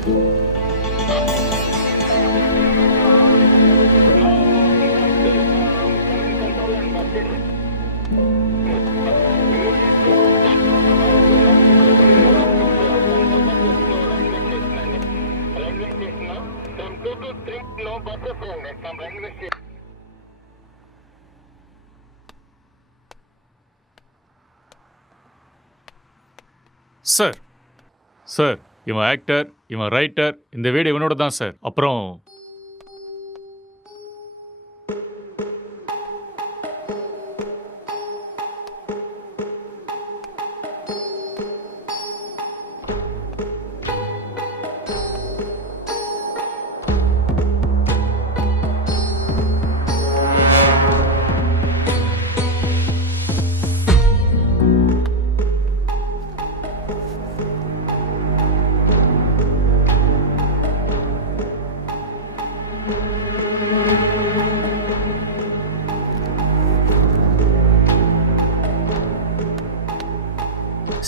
Sir sir இவன் actor, இவன் writer, இந்த வீடு இவனோட தான் சார். அப்புறம்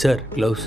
சார் க்ளவுஸ்.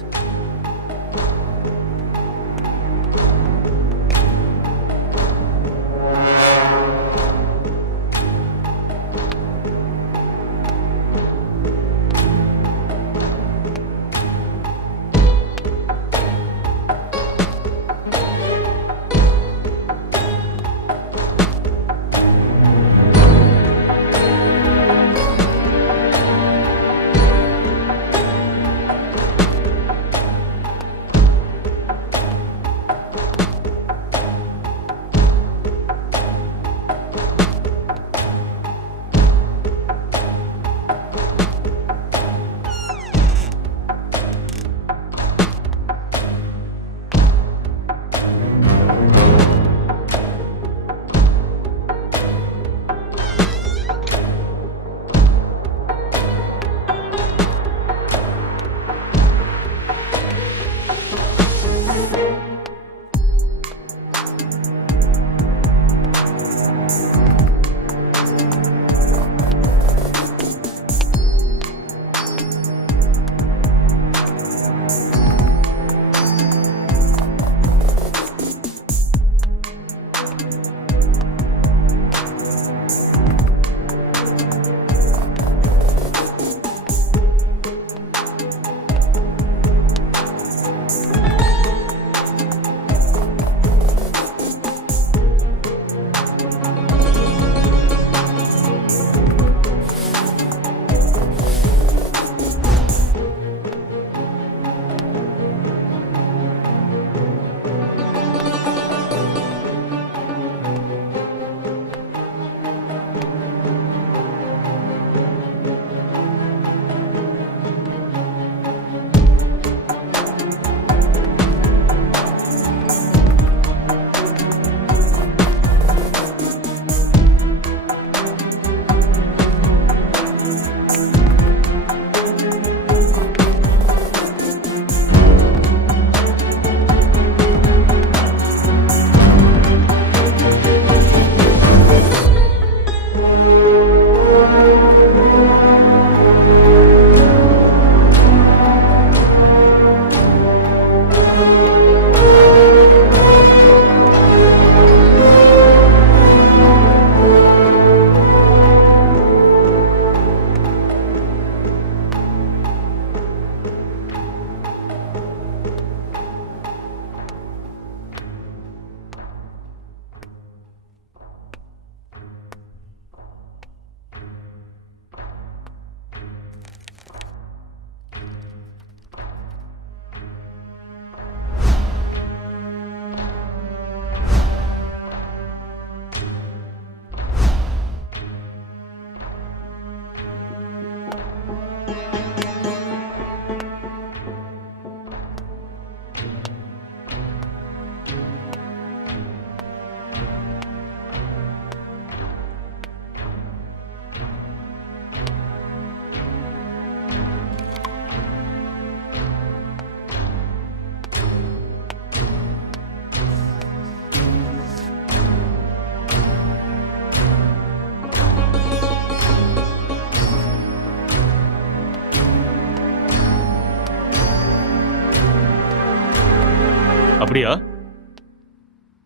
அப்படியா?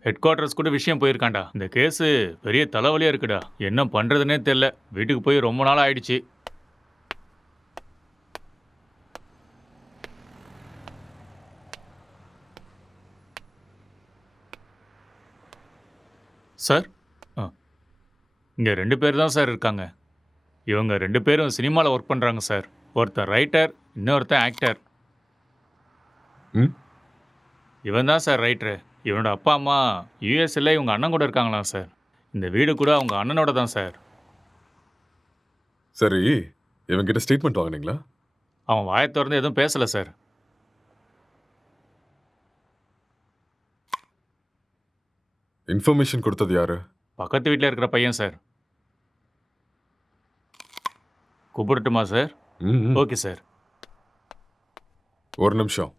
ஹெட் குவார்ட்டர்ஸ் கூட விஷயம் போயிருக்காண்டா. இந்த கேஸு பெரிய தலைவலியா இருக்குடா. என்ன பண்றதுனே தெரியல. வீட்டுக்கு போய் ரொம்ப நாள் ஆயிடுச்சு. சார், ஆ, இங்க 2 பேர் தான் சார் இருக்காங்க. இவங்க 2 பேரும் சினிமால ஒர்க் பண்றாங்க சார். ஒருத்தன் ரைட்டர், இன்னொருத்தன் ஆக்டர். ம் இவன் தான் சார் ரைட்டரு. இவனோட அப்பா அம்மா யூஎஸ்ல இவங்க அண்ணன் கூட இருக்காங்களாம் சார். இந்த வீடு கூட அவங்க அண்ணனோட தான் சார். சரி, இவங்கிட்ட ஸ்டேட்மெண்ட் வாங்குனீங்களா? அவன் வாயை திறந்து எதுவும் பேசல சார். இன்ஃபர்மேஷன் கொடுத்தது யாரு? பக்கத்து வீட்டில் இருக்கிற பையன் சார். கூப்பிடட்டுமா சார்? ம், ம். Okay sir. ஒரு நிமிஷம்.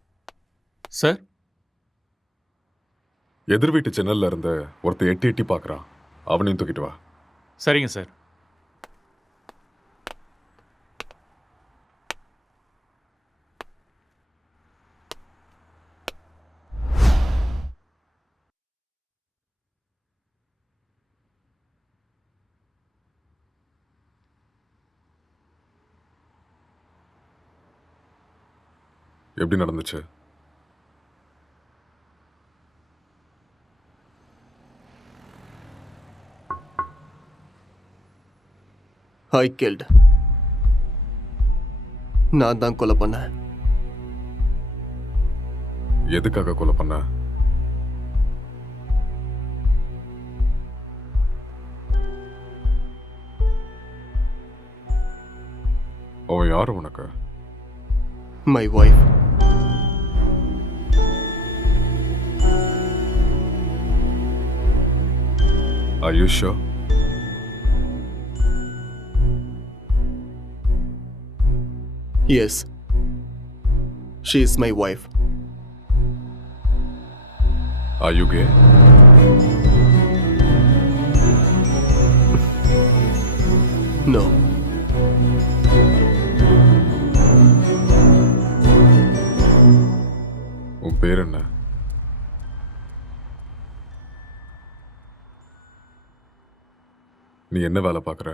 சார், எதிர் வீட்டு ஜன்னல்ல இருந்து ஒருத்தன் எட்டி எட்டி பார்க்கறான். அவனையும் தூக்கிட்டு வா. சரிங்க சார். எப்படி நடந்துச்சு? ஐ கில்ட். நான் தான் கொலை பண்ணேன். எதுக்காக கொலை பண்ண? அவன் யாரு உனக்கு? My wife. Are you sure? Yes, she is my wife. Are you gay? No. உன் பேர் என்ன? நீ என்ன வேலை பார்க்குற?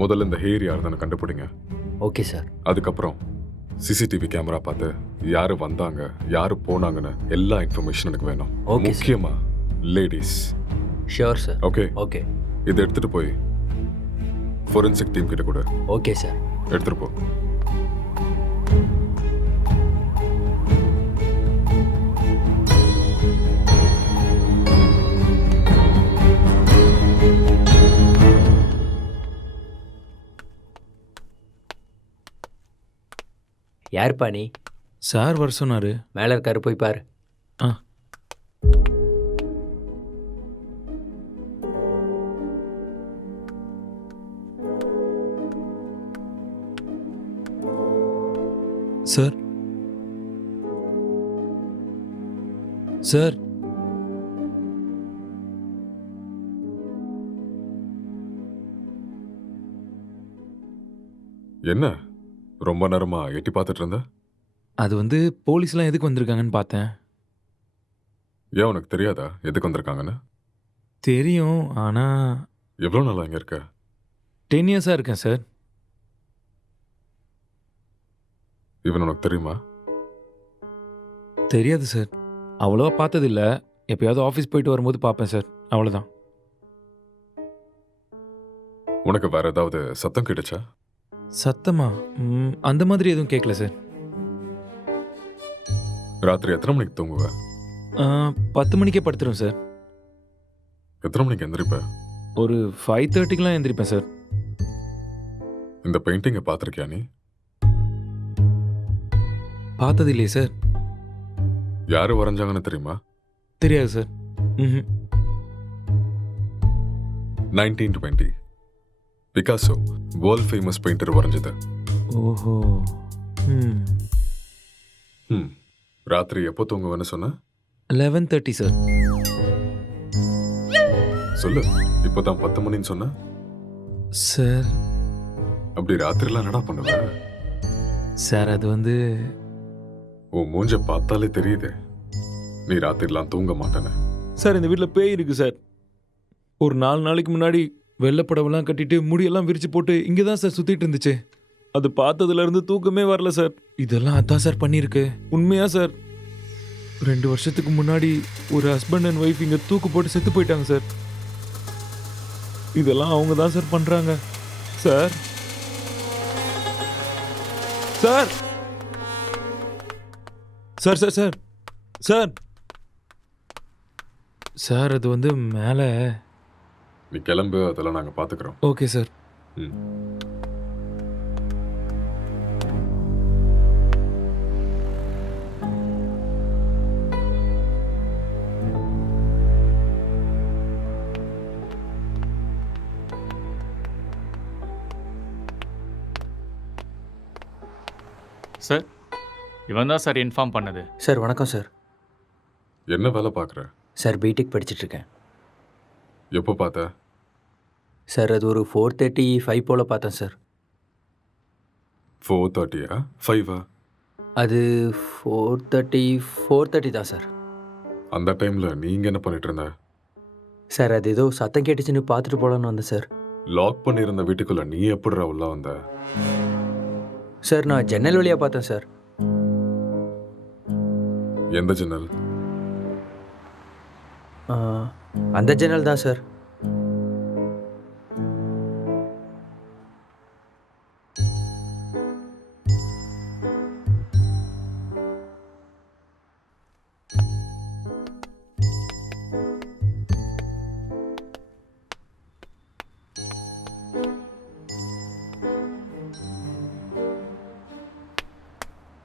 முதல்ல இந்த ஹேர் யாருன்னு கண்டுபிடிங்க. Okay sir. அதுக்கப்புறம் சிசிடிவி கேமரா பார்த்து யாரு வந்தாங்க, யாரு போனாங்கன்னு எல்லா இன்ஃபர்மேஷன் எனக்கு வேணும். Okay, sir. முக்கியமா ladies. Sure sir. Okay, okay. இதை எடுத்துட்டு போய் ஃபோரென்சிக் டீம் கிட்ட கூட ஓகே சார். எடுத்துட்டு போ. யாருப்பா நீ? சார் வர சொன்னாரு. மேலே இருக்காரு, போய் பாரு. ஆ. சார், சார், என்ன ரொம்ப நேரமா எட்டி பார்த்துட்டு இருந்த? அது வந்து போலீஸ்லாம் எதுக்கு வந்திருக்காங்கன்னு பார்த்தேன். ஏன் உனக்கு தெரியாதா எதுக்கு வந்திருக்காங்கன்னு? தெரியும், ஆனால் எவ்வளோ நாளா இங்க இருக்க? 10 இயர்ஸாக இருக்கேன் சார். இவன் உனக்கு தெரியுமா? தெரியாது சார். அவ்வளோவா பார்த்ததில்ல. எப்பயாவது ஆஃபீஸ் போயிட்டு வரும்போது பார்ப்பேன் சார், அவ்வளோதான். உனக்கு வேற ஏதாவது சத்தம் கேட்டுச்சா? சத்தமா? அந்த மாதிரி எதுவும் கேட்கல சார். ராத்திரி எத்தனை மணிக்கு தூங்குவ? 10 மணிக்கே படுத்துரும் சார். எத்தனை மணிக்கு எந்திரிப்ப? ஒரு 5:30க்கெலாம் எந்திரிப்பேன் சார். இந்த பெயிண்டிங்கை பார்த்துருக்கியா நீ? பார்த்தது இல்லையே சார். யாரு வரைஞ்சாங்கன்னு தெரியுமா? தெரியாது சார். ம். 1920 பிகாசோ வேர்ல்ட் ஃபேமஸ் பெயிண்டர் வரைஞ்சது. ஓஹோ. ம். ம். ராத்திரி எப்போ தூங்குவேன்னு சொன்ன? 11:30 சார். சொல்லு. இப்போதான் 10 மணின்னு சொன்ன. சார் அப்படி ராத்திரிலாம் என்னடா பண்ணுவேன்? சார் அது வந்து உன் மூஞ்ச பார்த்தாலே தெரியுதே நீ ராத்திரிலாம் தூங்க மாட்டேன்னு. சார் இந்த வீட்டில் பேய் இருக்கு சார். ஒரு 4 நாளைக்கு முன்னாடி வெள்ளைப்படவெல்லாம் கட்டிட்டு முடியெல்லாம் விரிச்சு போட்டு இங்கே தான் சார் சுற்றிட்டு இருந்துச்சு. அது பார்த்ததுலேருந்து தூக்கமே வரல சார். இதெல்லாம் அதான் சார் பண்ணியிருக்கு. உண்மையா சார். 2 வருஷத்துக்கு முன்னாடி ஒரு ஹஸ்பண்ட் அண்ட் ஒய்ஃப் இங்கே தூக்கு போட்டு செத்து போயிட்டாங்க சார். இதெல்லாம் அவங்க தான் சார் பண்ணுறாங்க sir. Sir sir sir sir sir sir அது வந்து மேலே. நீ கிளம்பு, அதெல்லாம் நாங்கள் பார்த்துக்குறோம். Okay sir. ம். சார் இவன் தான் சார் இன்ஃபார்ம் பண்ணது. சார் வணக்கம் சார். என்ன வேலை பார்க்குற? சார் பிடெக் படிச்சிட்ருக்கேன். எப்போ பார்த்த? சார் அது ஒரு 4:35 போல் பார்த்தேன் சார். 4:30 5 அது 4:30 தான் சார். அந்த டைமில் நீங்கள் என்ன பண்ணிட்டு இருந்த? சார் அது ஏதோ சத்தம் கேட்டுச்சுன்னு பார்த்துட்டு போகலான்னு வந்தேன் சார். லாக் பண்ணியிருந்த வீட்டுக்குள்ளே நீ எப்படிடா உள்ள வந்த? சார் நான் ஜன்னல் வழியாக பார்த்தேன் சார். எந்த ஜன்னல்? ஆ, அந்த ஜன்னல் தான் சார்.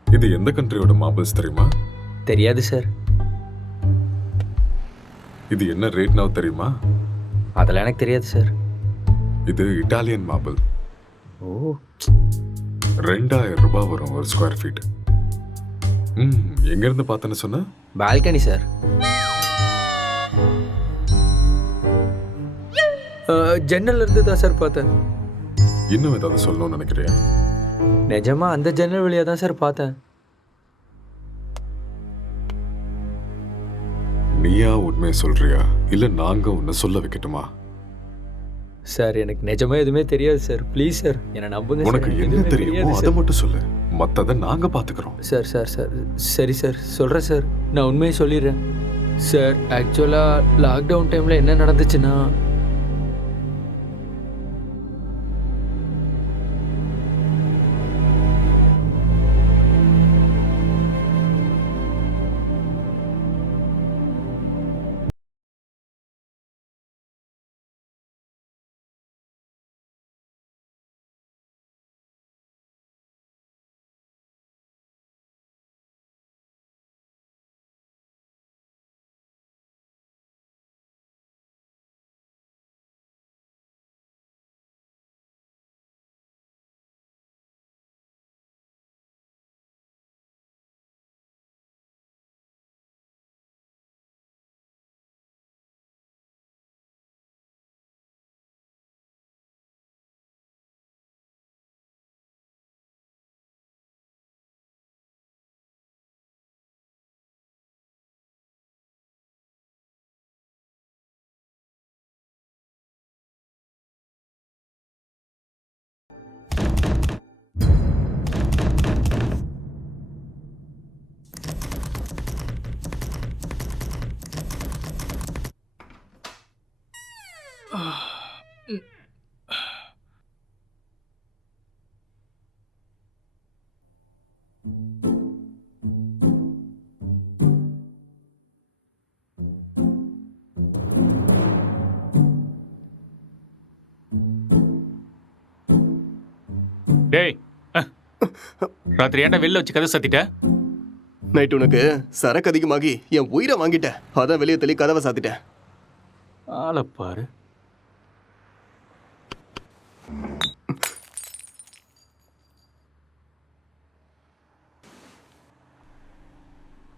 இது எந்த கண்ட்ரியோட மார்பிள்ஸ் தெரியுமா? தெரியாது சார். இது என்ன ரேட்னா தெரியுமா? அதெல்லாம் எனக்கு தெரியாது சார். இது இட்டாலியன் மார்பிள். ஓ 2000 ரூபாய் வரும் ஒரு ஸ்கொயர் ஃபீட். எங்கேருந்து பார்த்தேன்னு சொன்ன? Balcony sir. ஜன்னல் இருந்து தான் சார் பார்த்தேன். இன்னும் ஏதாவது சொல்லணும்னு நினைக்கிறியா? நிஜமா அந்த ஜன்னல் வழியாக தான் சார் பார்த்தேன். நீயா உண்மையை சொல்றியா இல்ல நாங்க உன்னை சொல்ல வைக்கட்டுமா? சார் எனக்கு நிஜமா எதுவுமே தெரியாது சார். ப்ளீஸ் சார் என்னை நம்புங்க சார். உனக்கு எனக்கு என்ன எதுவுமே தெரியுமோ தெரியாது அதை சார். மட்டும் சொல்லு, மத்தத நாங்க பாத்துக்கிறோம். சார் சார் சார் சரி சார் சொல்கிறேன் சார். நான் உண்மையை சொல்லிடுறேன் சார். ஆக்சுவலாக லாக்டவுன் டைமில் என்ன நடந்துச்சுன்னா, டேய் ராத்திரி ஏன்டா வெளில வச்சு கதை சத்திட்ட? நைட் உனக்கு சரக்கு அதிகமாகி என் உயிரை வாங்கிட்டேன். அதான் வெளியே தள்ளி கதவை சாத்திட்டேன். ஆளை பாரு.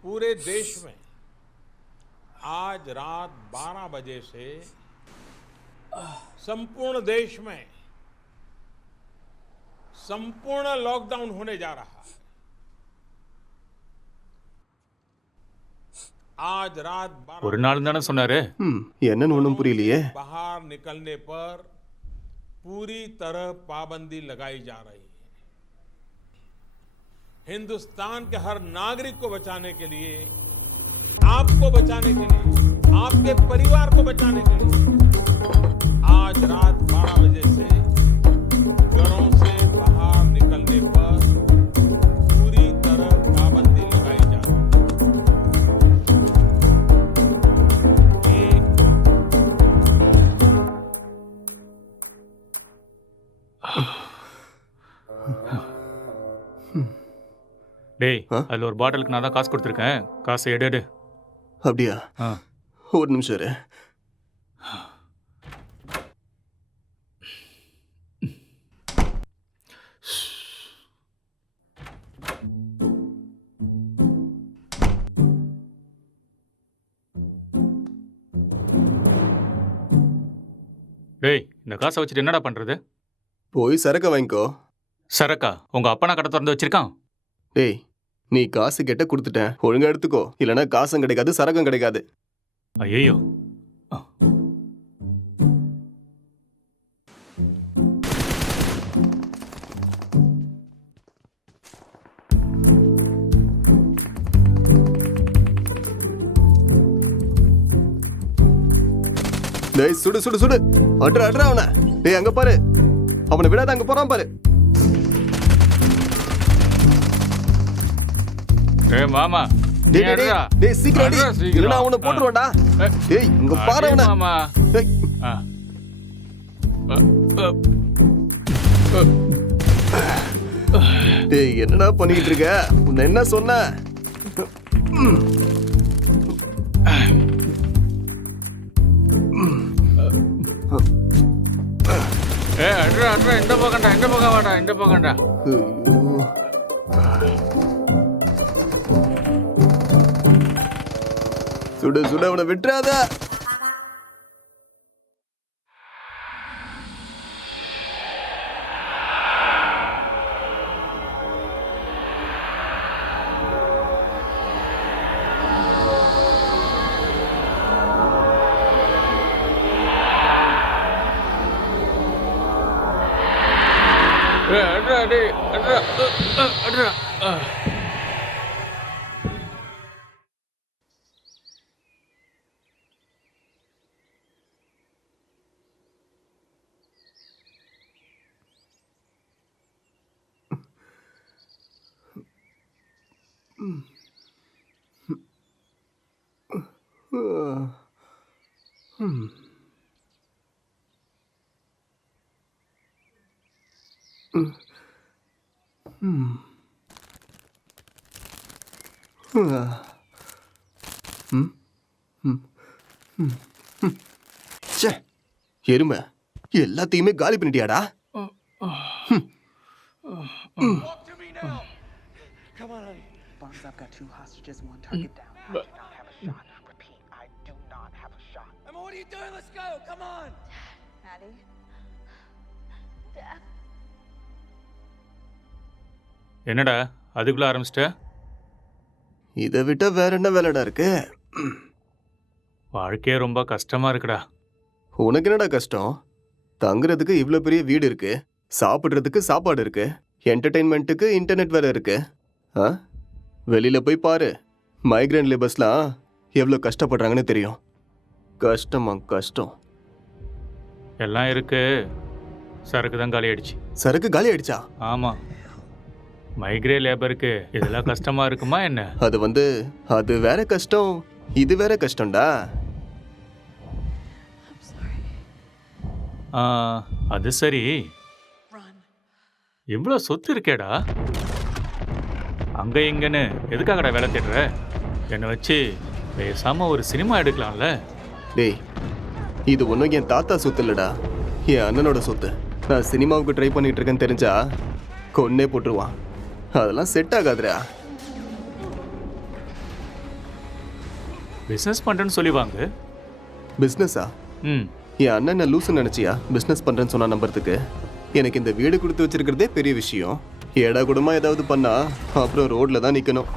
पूरे देश में आज रात 12 बजे से संपूर्ण देश में संपूर्ण लॉकडाउन होने जा रहा है। आज रात 12 ஒரு நாள் தானே சொன்னாரு. என்னன்னு ஒன்றும் புரியலையே. बाहर निकलने पर पूरी तरह पाबंदी लगाई जा रही है। हिंदुस्तान के हर नागरिक को बचाने के लिए, आपको बचाने के लिए, आपके परिवार को बचाने के लिए आज रात 12 बजे से घरों से बाहर निकलने पर पूरी तरह पाबंदी लगाई जा रही है। டேய், அதில் ஒரு பாட்டிலுக்கு நான் தான் காசு கொடுத்துருக்கேன். காசை எடு. அப்படியா? ஆ. ஒரு நிமிஷம் இரு. டேய், இந்த காசை வச்சுட்டு என்னடா பண்றது? போய் சரக்க வாங்கிக்கோ. சரக்கா? உங்க அப்பனா கடை திறந்து வச்சிருக்கான். டேய், நீ காசு கேட்ட கொடுத்துட்டேன். ஒழுங்கா எடுத்துக்கோ. இல்லைன்னா காசும் கிடைக்காது, சரக்கும் கிடைக்காது. ஐயோ. டேய், சுடு சுடு சுடு. அட்ரா அவனை. டேய், அங்க பாரு. அவனை விடாத, அங்க போறான் பாரு. ஏய் மாமா, டேய் டேய் டேய், டேய் சீக்கிரம் அடி. இல்லைன்னா அவனை போட்டுருவான்டா. டேய், இங்க பாரு அவனை. மாமா. டேய். டேய், என்னடா பண்ணிக்கிட்டு இருக்க? உன்னை என்ன சொன்ன? அட்ரா, இந்த பக்கம் வாடா. ஐயோ. சுடு சுடு, அவனை விட்டுறாத. அட்ரா. எருமை, எல்லாத்தையுமே காலி பண்ணிட்டியாடா? Bonds, I've got 2 hostages, 1 target down. I do not have a shot. Repeat, I do not have a shot. Emma, what are you doing? Let's go. Come on. Maddie. Dad. என்னடா அதுக்குள்ள ஆரம்பிச்சிட்ட? இதை விட்டா வேற என்ன வேலைடா இருக்கு? வாழ்க்கையே ரொம்ப கஷ்டமா இருக்குடா. உனக்கு என்னடா கஷ்டம்? தங்குறதுக்கு இவ்வளோ பெரிய வீடு இருக்கு, சாப்பிட்றதுக்கு சாப்பாடு இருக்கு, என்டர்டெயின்மெண்ட்டுக்கு இன்டர்நெட் வேற இருக்கு. வெளியில போய் பாரு, மைக்ரேன் லேபர்ஸ்லாம் எவ்வளோ கஷ்டப்படுறாங்கன்னு தெரியும். கஷ்டம். எல்லாம் இருக்கு, சரக்கு தான் காலி ஆயிடுச்சு. சரக்கு காலி ஆயிடுச்சா? ஆமா. மைக்ரே லேபருக்கு இதெல்லாம் கஷ்டமா இருக்குமா என்ன? அது வேற கஷ்டம், இது வேற கஷ்டம்டா. அது சரி, இவ்வளோ சொத்து இருக்கேடா. அங்கே இங்கன்னு எதுக்காகடா வேலை தேடுற? என்னை வச்சு பேசாமல் ஒரு சினிமா எடுக்கலாம்ல? டேய், இது ஒன்றும் என் தாத்தா சொத்து இல்லடா, என் அண்ணனோட சொத்து. நான் சினிமாவுக்கு ட்ரை பண்ணிட்டு இருக்கேன்னு தெரிஞ்சா கொன்னே போட்டுருவான். அதெல்லாம் செட் ஆகாதுடா. பிஸ்னஸ் பண்ணுறேன்னு சொல்லி வாங்க. பிஸ்னஸா? ம். என் அண்ணன் லூசுன்னு நினச்சியா பிஸ்னஸ் பண்ணுறேன்னு சொன்னா நம்புறதுக்கு? எனக்கு இந்த வீடு கொடுத்து வச்சிருக்கிறதே பெரிய விஷயம். ஏடா கூடமா ஏதாவது பண்ணா அப்புறம் ரோட்ல தான் நிற்கணும்.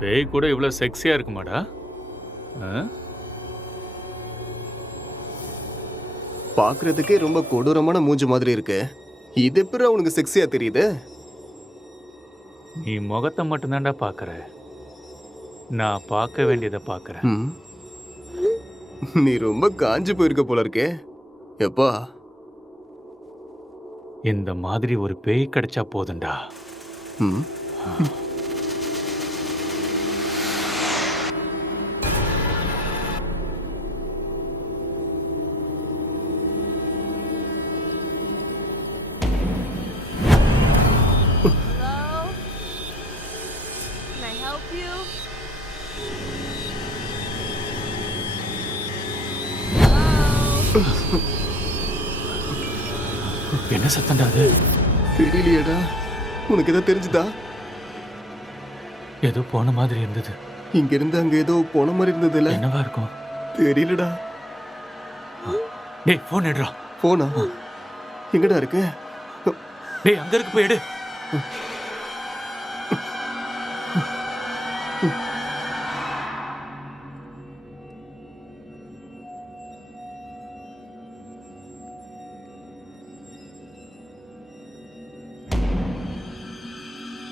பேய் கூட இவ்வளோ செக்ஸியாக இருக்குமாடா? பார்க்கறதுக்கே ரொம்ப கொடூரமான மூஞ்சி மாதிரி இருக்கு. இது எப்படி உனக்கு செக்ஸியா தெரியுது? நீ முகத்தை மட்டும்தான்டா பார்க்குற, நான் பார்க்க வேண்டியதை பார்க்குறேன். ம். நீ ரொம்ப காஞ்சு போயிருக்க போல இருக்கே. எப்பா? இந்த மாதிரி ஒரு பேய் கிடைச்சா போதும்டா. ம். Hello? Can I help you? Hello? என்ன சத்தம்டா அது? தெரியலையேடா. உனக்கு ஏதோ தெரிஞ்சுதா? ஏதோ போன மாதிரி இருந்தது. இங்க இருந்து அங்க ஏதோ போன மாதிரி இருந்ததுல. என்னவா இருக்கும்? தெரியலடா. டேய், ஃபோன் எடுறா. போனா எங்கடா இருக்கு? டேய், அங்க இருக்கு, போய் எடு.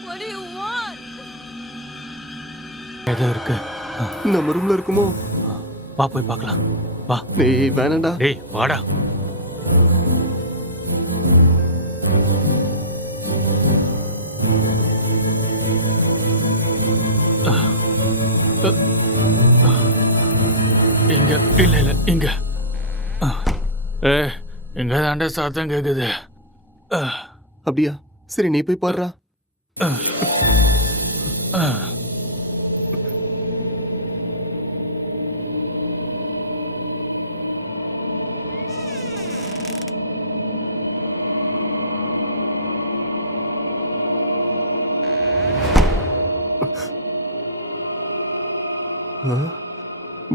What do you want? ஏதோ இருக்கு. நம்ம ரூம்ல இருக்குமோ? வா போய் பார்க்கலாம். வா. டேய் வேணாம்டா. டேய் வாடா. இங்க இல்ல இல்ல இங்க. இங்க தாண்ட சத்தம் கேக்குது. அப்படியா? சரி நீ போய் பாருடா.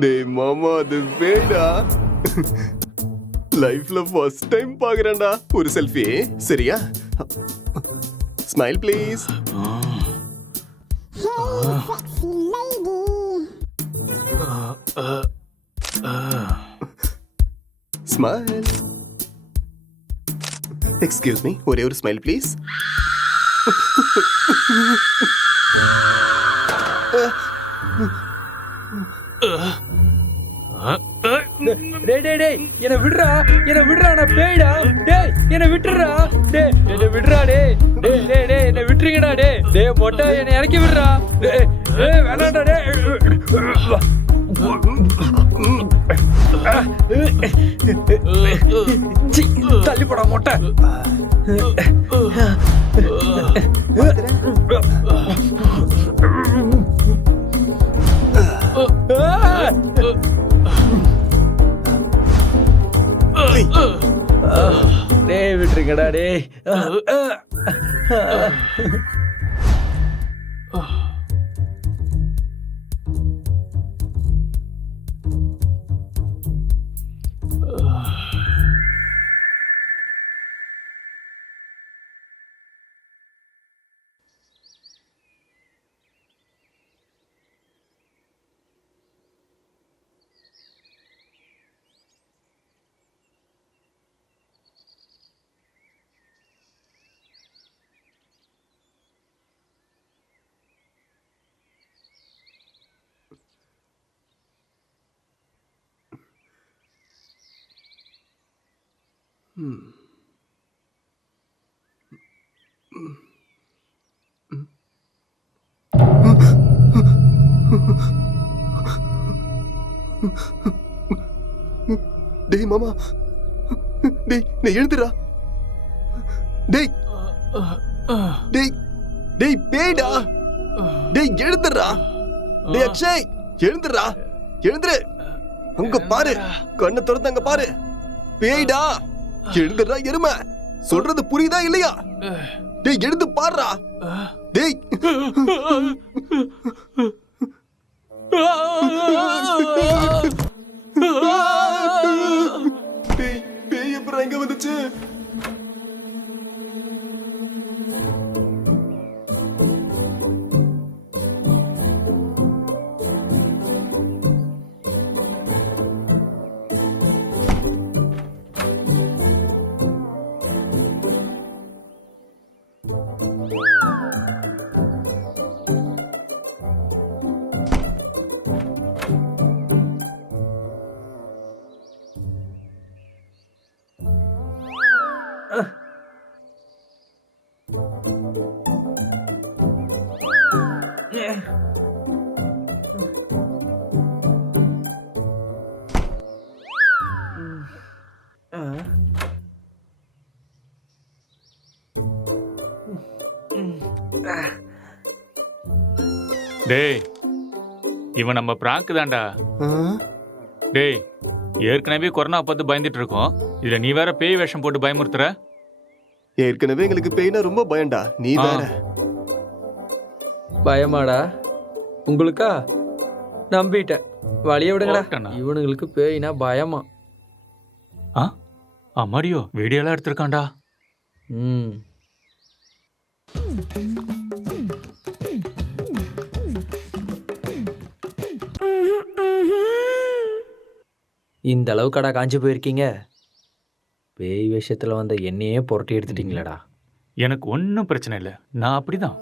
டேய் மாமா, அது வேடா. லைஃப்ல ஃபர்ஸ்ட் டைம் பாக்குறேன்டா. ஒரு செல்ஃபி சரியா? Smile please. Smile. Excuse me, ஒரே ஒரு ஸ்மைல் ப்ளீஸ். டேய் டேய் டேய், என்ன விடுறா, என்ன விடுறா, நான் பேய்டா. டேய் என்ன விட்டுறா, டேய் என்ன விடுறா, டேய் டேய் டேய் டேய் என்ன விட்டுறீங்கடா, டேய் டேய் மொட்டை என்ன இறக்கி விடுறா. டேய் டேய் வேணாம்டா, டேய் சி, தள்ளி போடா மொட்டை. டேய் விட்டுருங்கடா, டேய். டேய் மாமா, டேய் நீ எழுந்துடா. டேய் டேய் டேய் பேய்டா. டேய் எழுந்துடா. டேய் அக்ஷய் எழுந்துடா. எழுந்துரு. அங்க பாரு, கண்ணை திறந்து அங்க பாரு. பேய்டா. எழுந்துடா எருமை. சொல்றது புரியுதா இல்லையா? டேய் எழுந்து பாருடா. டேய் டேய் பேய் எப்பறம் எங்க வந்துச்சு? டேய் இவன் நம்ம பிராங்க் தான்டா. டேய் ஏற்கனவே கொரோனா பார்த்து பயந்துட்டு இருக்கோம், இதுல நீ வேற பேய் வேஷம் போட்டு பயமுறுத்துற. ஏற்கனவே எங்களுக்கு பேய்னா ரொம்ப பயம்டா, நீ வேற. பயமாடா உங்களுக்கா? நம்பிட்டேன். வழிய விடுங்கடா. ஓட்டண்ணா. இவனுங்களுக்கு பேய்னா பயமா? அம்மாடியோ வீடியோலாம் எடுத்திருக்கான்டா. ம் இந்த அளவுக்கடா காஞ்சி போயிருக்கீங்க? பேய் விஷயத்துல வந்த என்னையே புரட்டி எடுத்துட்டீங்களடா. எனக்கு ஒன்றும் பிரச்சனை இல்லை, நான் அப்படிதான்.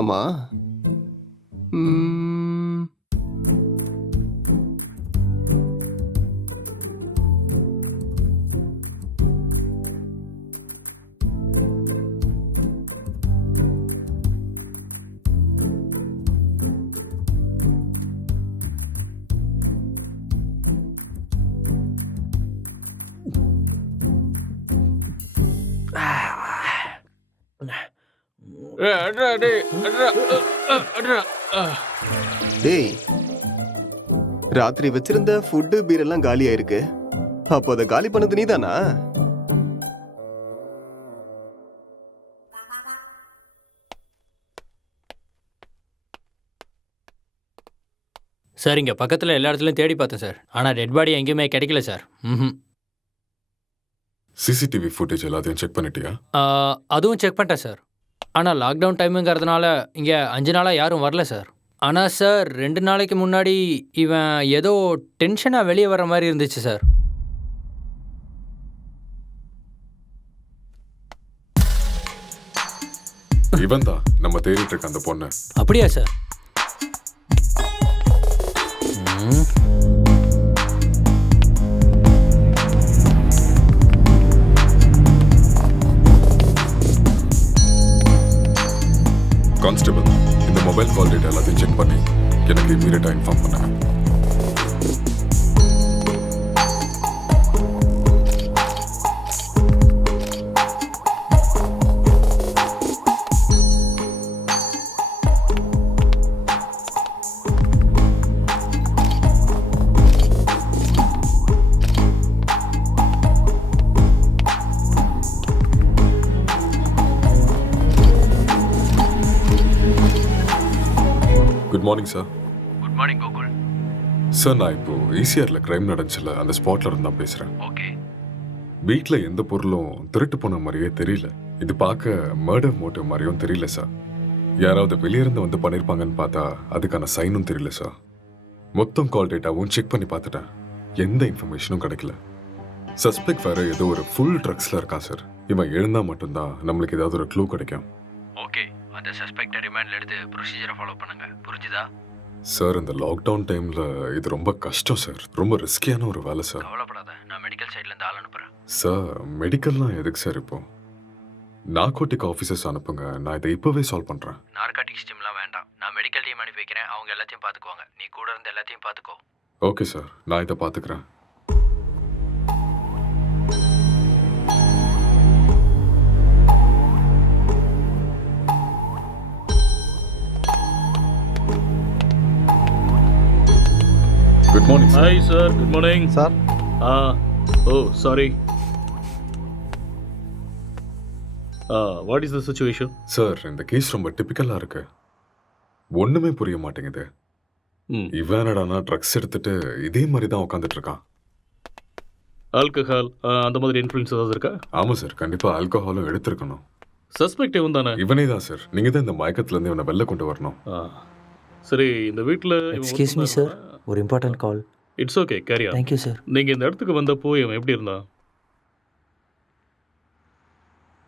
ஆமா. டேய் ராத்திரி வச்சிருந்த ஃபுட்டு பீர் எல்லாம் காலியா இருக்கு. அப்போ அதை காலி பண்ணது நீதானா? சார் இங்கே பக்கத்தில் எல்லா இடத்துலையும் தேடி பார்த்தேன் சார், ஆனால் டெட் பாடி எங்கேயுமே கிடைக்கல சார். சிசிடிவி ஃபுட்டேஜ் எல்லாத்தையும் செக் பண்ணிட்டியா? அதுவும் செக் பண்ணிட்டேன் சார். ஆனால் லாக்டவுன் டைமுங்கிறதுனால இங்கே 5 நாளாக யாரும் வரல சார். ஆனால் சார் 2 நாளைக்கு முன்னாடி இவன் ஏதோ டென்ஷனாக வெளியே வர மாதிரி இருந்துச்சு சார். இவன் தான் நம்ம தேடிட்டு இருக்க அந்த பொண்ணு. அப்படியா சார்? கான்ஸ்டபிள், இந்த மொபைல் கால் டேட்டா எல்லாத்தையும் செக் பண்ணி எனக்கு இமீடியட்டாக இன்ஃபார்ம் பண்ணுங்க. Good morning sir. Good morning Gokul. Sir நான் இப்போ ஈசிஆரில் கிரைம் நடந்துச்சுல, அந்த ஸ்பாட்ல இருந்து தான் பேசுகிறேன். ஓகே. வீட்டில் எந்த பொருளும் திருட்டு போன மாதிரியே தெரியல. இது பார்க்க மர்டர் மோட்டிவ் மாதிரியும் தெரியல சார். யாராவது வெளியிருந்து வந்து பண்ணியிருப்பாங்கன்னு பார்த்தா அதுக்கான சைனும் தெரியல சார். மொத்தம் கால் டேட்டாவும் செக் பண்ணி பார்த்துட்டேன், எந்த இன்ஃபர்மேஷனும் கிடைக்கல. சஸ்பெக்ட் வேற ஏதோ ஒரு ஃபுல் ட்ரக்ஸில் இருக்கான் சார். இவன் எழுந்தா மட்டும்தான் நம்மளுக்கு ஏதாவது ஒரு க்ளூ கிடைக்கும். ஓகே, அந்த சஸ்பெக்டை ரிமாண்டில் எடுத்து ப்ரொசீஜரை ஃபாலோ பண்ணுங்க, புரிஞ்சுதா? சார் இந்த லாக்டவுன் டைம்ல இது ரொம்ப கஷ்டம் சார். ரொம்ப ரிஸ்கியான ஒரு வேலை சார். கவலைப்படாத, நான் மெடிக்கல் சைட்லேருந்து ஆள் அனுப்புகிறேன். சார் மெடிக்கல்லாம் எதுக்கு சார் இப்போ? நார்கோட்டிக் ஆஃபீஸர்ஸ் அனுப்புங்க, நான் இதை இப்போவே சால்வ் பண்ணுறேன். நார்காட்டிக்ஸ் டீம்லாம் வேண்டாம், நான் மெடிக்கல் டீம் அனுப்பி வைக்கிறேன். அவங்க எல்லாத்தையும் பார்த்துக்குவாங்க. நீ கூட இருந்து எல்லாத்தையும் பார்த்துக்கோ. ஓகே சார், நான் இதை பார்த்துக்கிறேன். Good morning sir. Hi sir, good morning sir. Oh sorry. What is the situation? Sir இந்த கேஸ் ரொம்ப டிப்பிக்கலாக இருக்கு. ஒன்றுமே புரிய மாட்டேங்குது. இவன் என்னடானா ட்ரக்ஸ் எடுத்துட்டு இதே மாதிரி தான் உட்காந்துட்டு இருக்கான். ஆல்கஹால் அந்த மாதிரி இன்ஃப்ளூயன்ஸ் ஏதாவது இருக்கா? ஆமாம் சார், கண்டிப்பாக ஆல்கஹாலும் எடுத்திருக்கணும். சஸ்பெக்ட் இவன் தானே? இவனே தான் சார். நீங்கள் தான் இந்த மயக்கத்துலேருந்து இவனை வெளில கொண்டு வரணும். சரி, இந்த வீட்டில் எக்ஸ்கியூஸ் மீ சார், ஒரு important call. It's okay, carry on. Thank you sir. நீங்கள் இந்த இடத்துக்கு வந்தப்போ இவன் எப்படி இருந்தான்?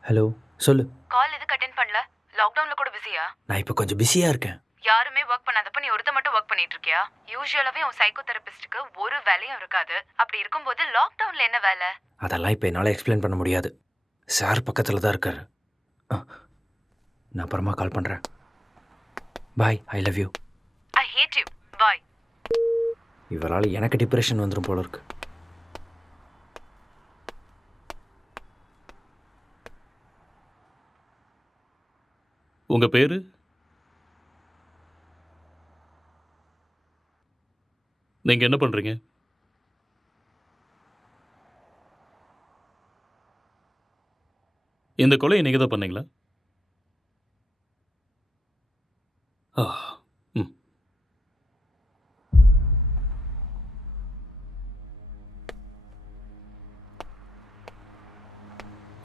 ஹலோ, சொல்லு. கால் எதுக்கு அட்டென்ட் பண்ணல? லாக்டவுன்ல கூட பிஸியா? நான் இப்போ கொஞ்சம் பிஸியாக இருக்கேன். யாருமே ஒர்க் பண்ணாதப்ப நீ ஒருத்த மட்டும் ஒர்க் பண்ணிட்டு இருக்கியா? யூசுவலாவே உன் சைக்கோ தெரபிஸ்டுக்கு ஒரு வேலையும் இருக்காது. அப்படி இருக்கும்போது லாக்டவுன்ல என்ன வேலை? அதெல்லாம் இப்போ என்னால் எக்ஸ்பிளைன் பண்ண முடியாது. சார் பக்கத்தில் தான் இருக்காரு. நான் அப்புறமா கால் பண்ணுறேன். Bye, I love you. I hate you. Bye. இவரால் எனக்கு டிப்ரெஷன் வந்துடும் போல இருக்கு. உங்கள் பேர்? நீங்கள் என்ன பண்ணுறீங்க? இந்த கொலையை நீங்கள் தான் பண்ணீங்களா?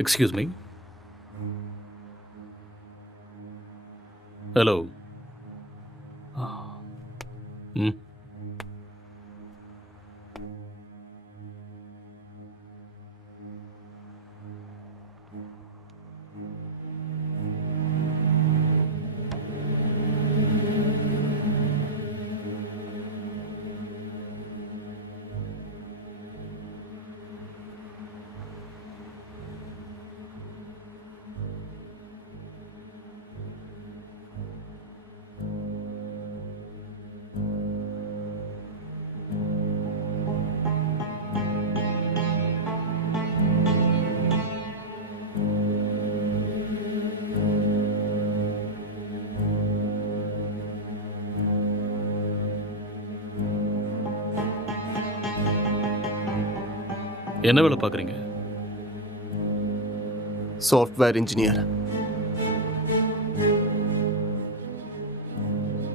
Excuse me. ஹலோ. என்ன வேலை பார்க்குறீங்க? Software engineer.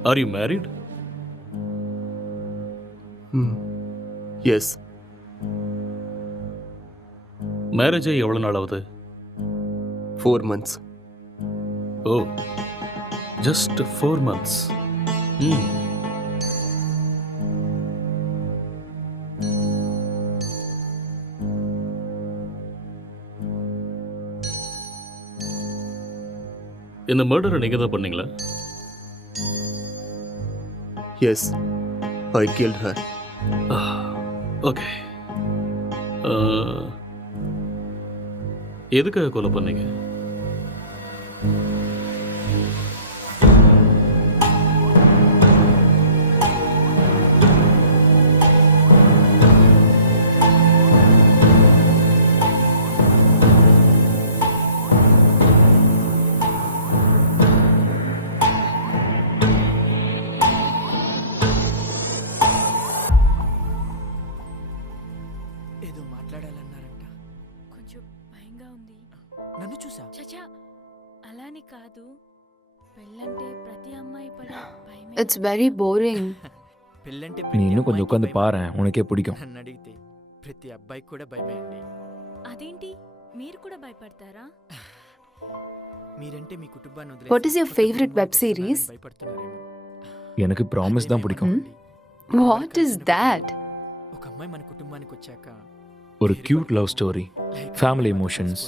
Are you married? Yes. Marriage ஆகி எவ்வளோ நாள் ஆகுது? 4 months. ஓ, ஜஸ்ட் 4 months. இந்த மர்டரை நீங்கள் தான் பண்ணீங்களா? எஸ், ஐ கில்ட் ஹர். ஓகே. எதுக்காக கொலை பண்ணீங்க? ఏదో మాట్లాడాలన్నారంట. కొంచెం భయంగా ఉంది. నన్ను చూసా? చచా, అలాని కాదు. పెళ్ళంటే ప్రతి అమ్మాయి పడే భయమే. It's very boring. పెళ్ళంటే நீ ప్రతి இன்னும் கொஞ்சம் అమ్మాయికి உட்காந்து భయమే. பாரு, உனக்கே பிடிக்கும். నన్ను అడిగితే ప్రతి అబ్బాయికి కూడా భయమే అండి. అదేంటి, మీరు కూడా భయపడతారా? మీరంటే మీ కుటుంబాన్ని వదిలేసి What is your కొత్త favorite కుటుంబానికి web series? వెళ్తున్నారని భయపడుతున్నారేమో. எனக்கு ப்ராமிஸ் தான் பிடிக்கும். What is that? ఒక అమ్మాయి మన కుటుంబానికి వచ్చాక ஒரு cute love story, family emotions,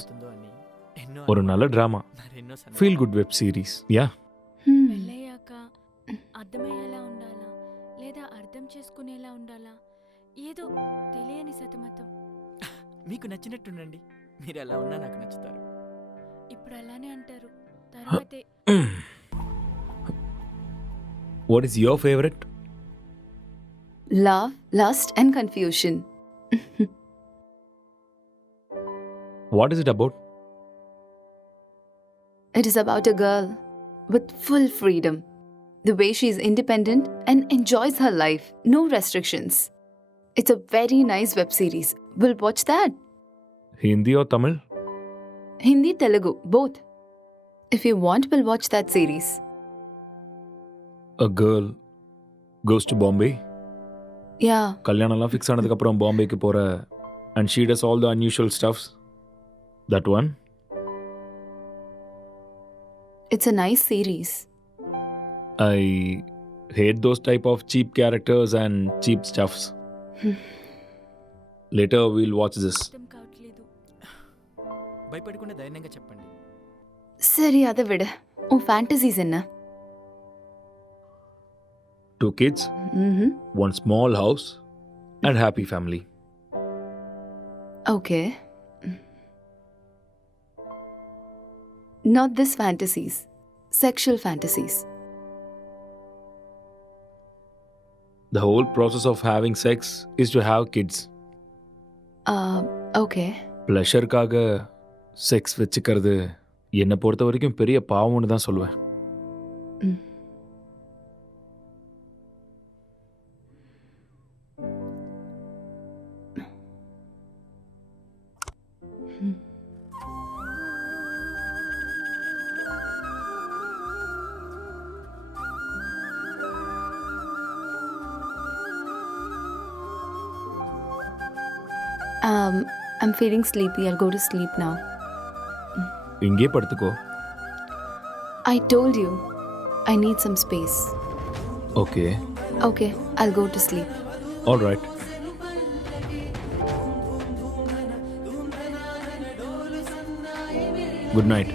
ஒரு நல்ல drama, feel good web series. Yeah. పెళ్ళయ్యాక అర్థమయ్యేలా ఉండాలా? చేసుకునేలా ఉండాలా ఏదో తెలియని సతమతం. మీకు నచ్చినట్టుండండి. మీరు ఎలా ఉన్నా నాకు నచ్చుతారు. ఇప్పుడు అలానే అంటారు, తర్వాతే what is your favourite? love, lust and confusion. What is it about? It is about a girl with full freedom. The way she is independent and enjoys her life. No restrictions. It's a very nice web series. We'll watch that. Hindi or Tamil? Hindi, Telugu, both. If you want, we'll watch that series. A girl goes to Bombay. Yeah, கல்யாணம்லாம் fix ஆனதுக்கப்புறம் பாம்பேக்கு போகிற and she does all the unusual stuffs. That one? it's a nice series. I hate those type of cheap characters and cheap stuffs. Later we'll watch this. భయపడకుండా ధైర్యంగా చెప్పండి. சரி அதை விட உன் ஃபேண்டசிஸ் என்ன? 2 kids, ம், one small house and happy family. okay. Not this fantasies. Sexual fantasies. The whole process of having sex is to have kids. Okay. ப்ளஷருக்காக செக்ஸ் வச்சுக்கிறது என்னை பொறுத்த வரைக்கும் பெரிய பாவம்னு தான் சொல்லுவேன். ம். I'm feeling sleepy. I'll go to sleep now. இங்கே படுத்துக்கோ. I told you, I need some space. Okay, Okay, I'll go to sleep. All right. Good night.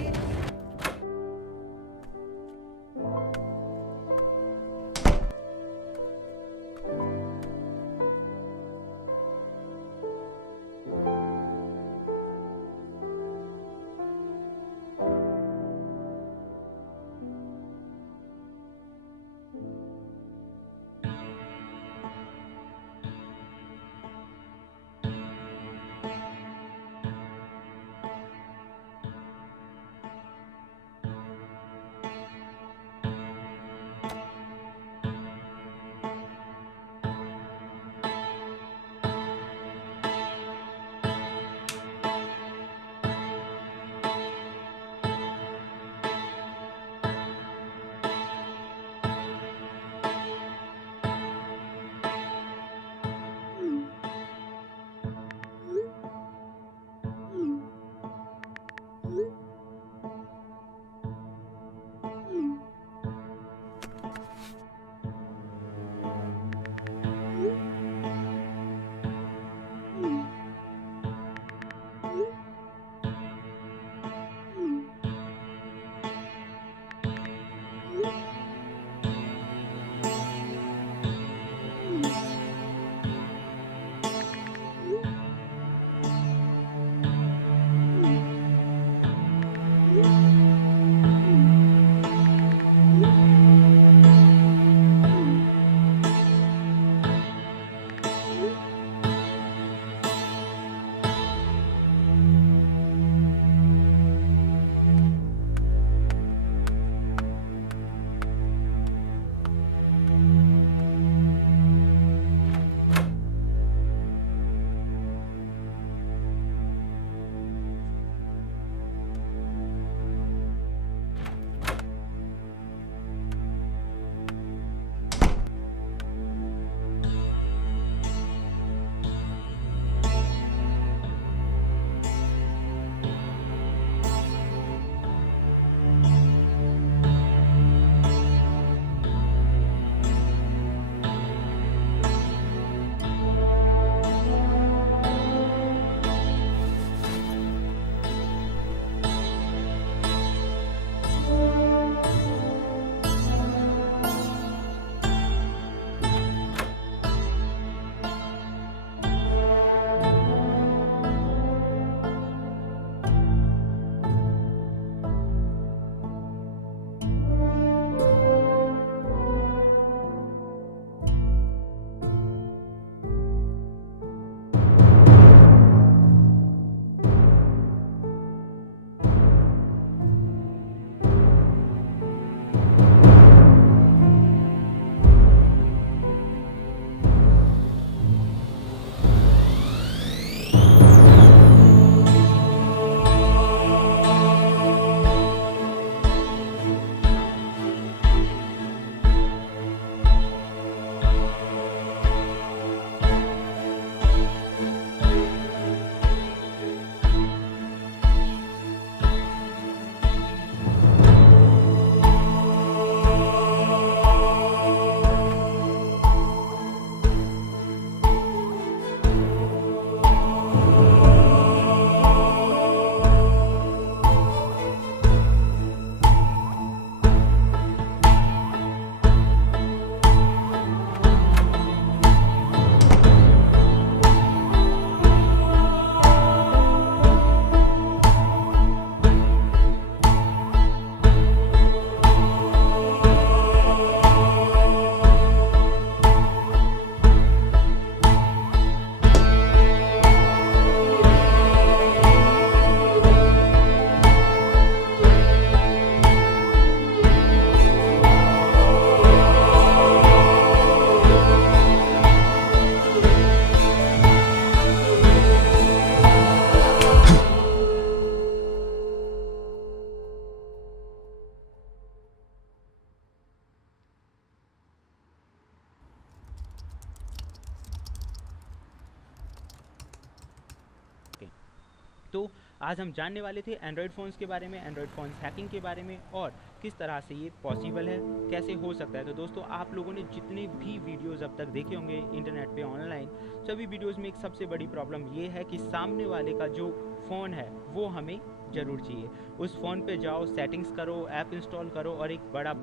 तो आज हम जानने वाले थे एंड्रॉयड फ़ोन्स के बारे में, एंड्रॉयड फ़ोन्स हैकिंग के बारे में और किस तरह से ये पॉसिबल है, कैसे हो सकता है। तो दोस्तों आप लोगों ने जितने भी वीडियोस अब तक देखे होंगे इंटरनेट पे ऑनलाइन, सभी वीडियोस में एक सबसे बड़ी प्रॉब्लम ये है कि सामने वाले का जो फ़ोन है वो हमें ज़रूर चाहिए। उस फ़ोन पे जाओ, सेटिंग्स करो, ऐप इंस्टॉल करो और एक बड़ा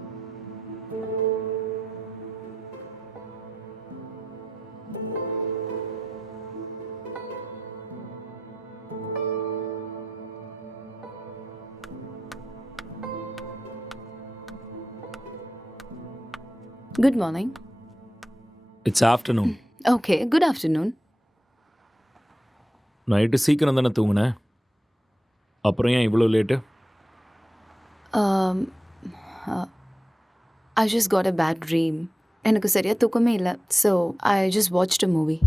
Good morning. It's afternoon. Okay, good afternoon. Night சீக்கிரம் தானே தூங்குனேன், அப்புறம் ஏன் இவ்வளோ late? Um, I just got a bad dream. எனக்கு சரியா தூக்கமே இல்லை. So, I just watched a movie.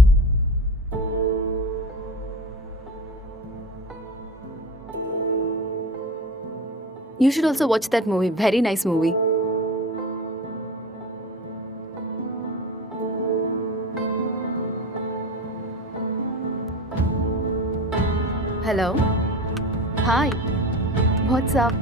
You should also watch that movie. Very nice movie. Hello. Hi. What's up?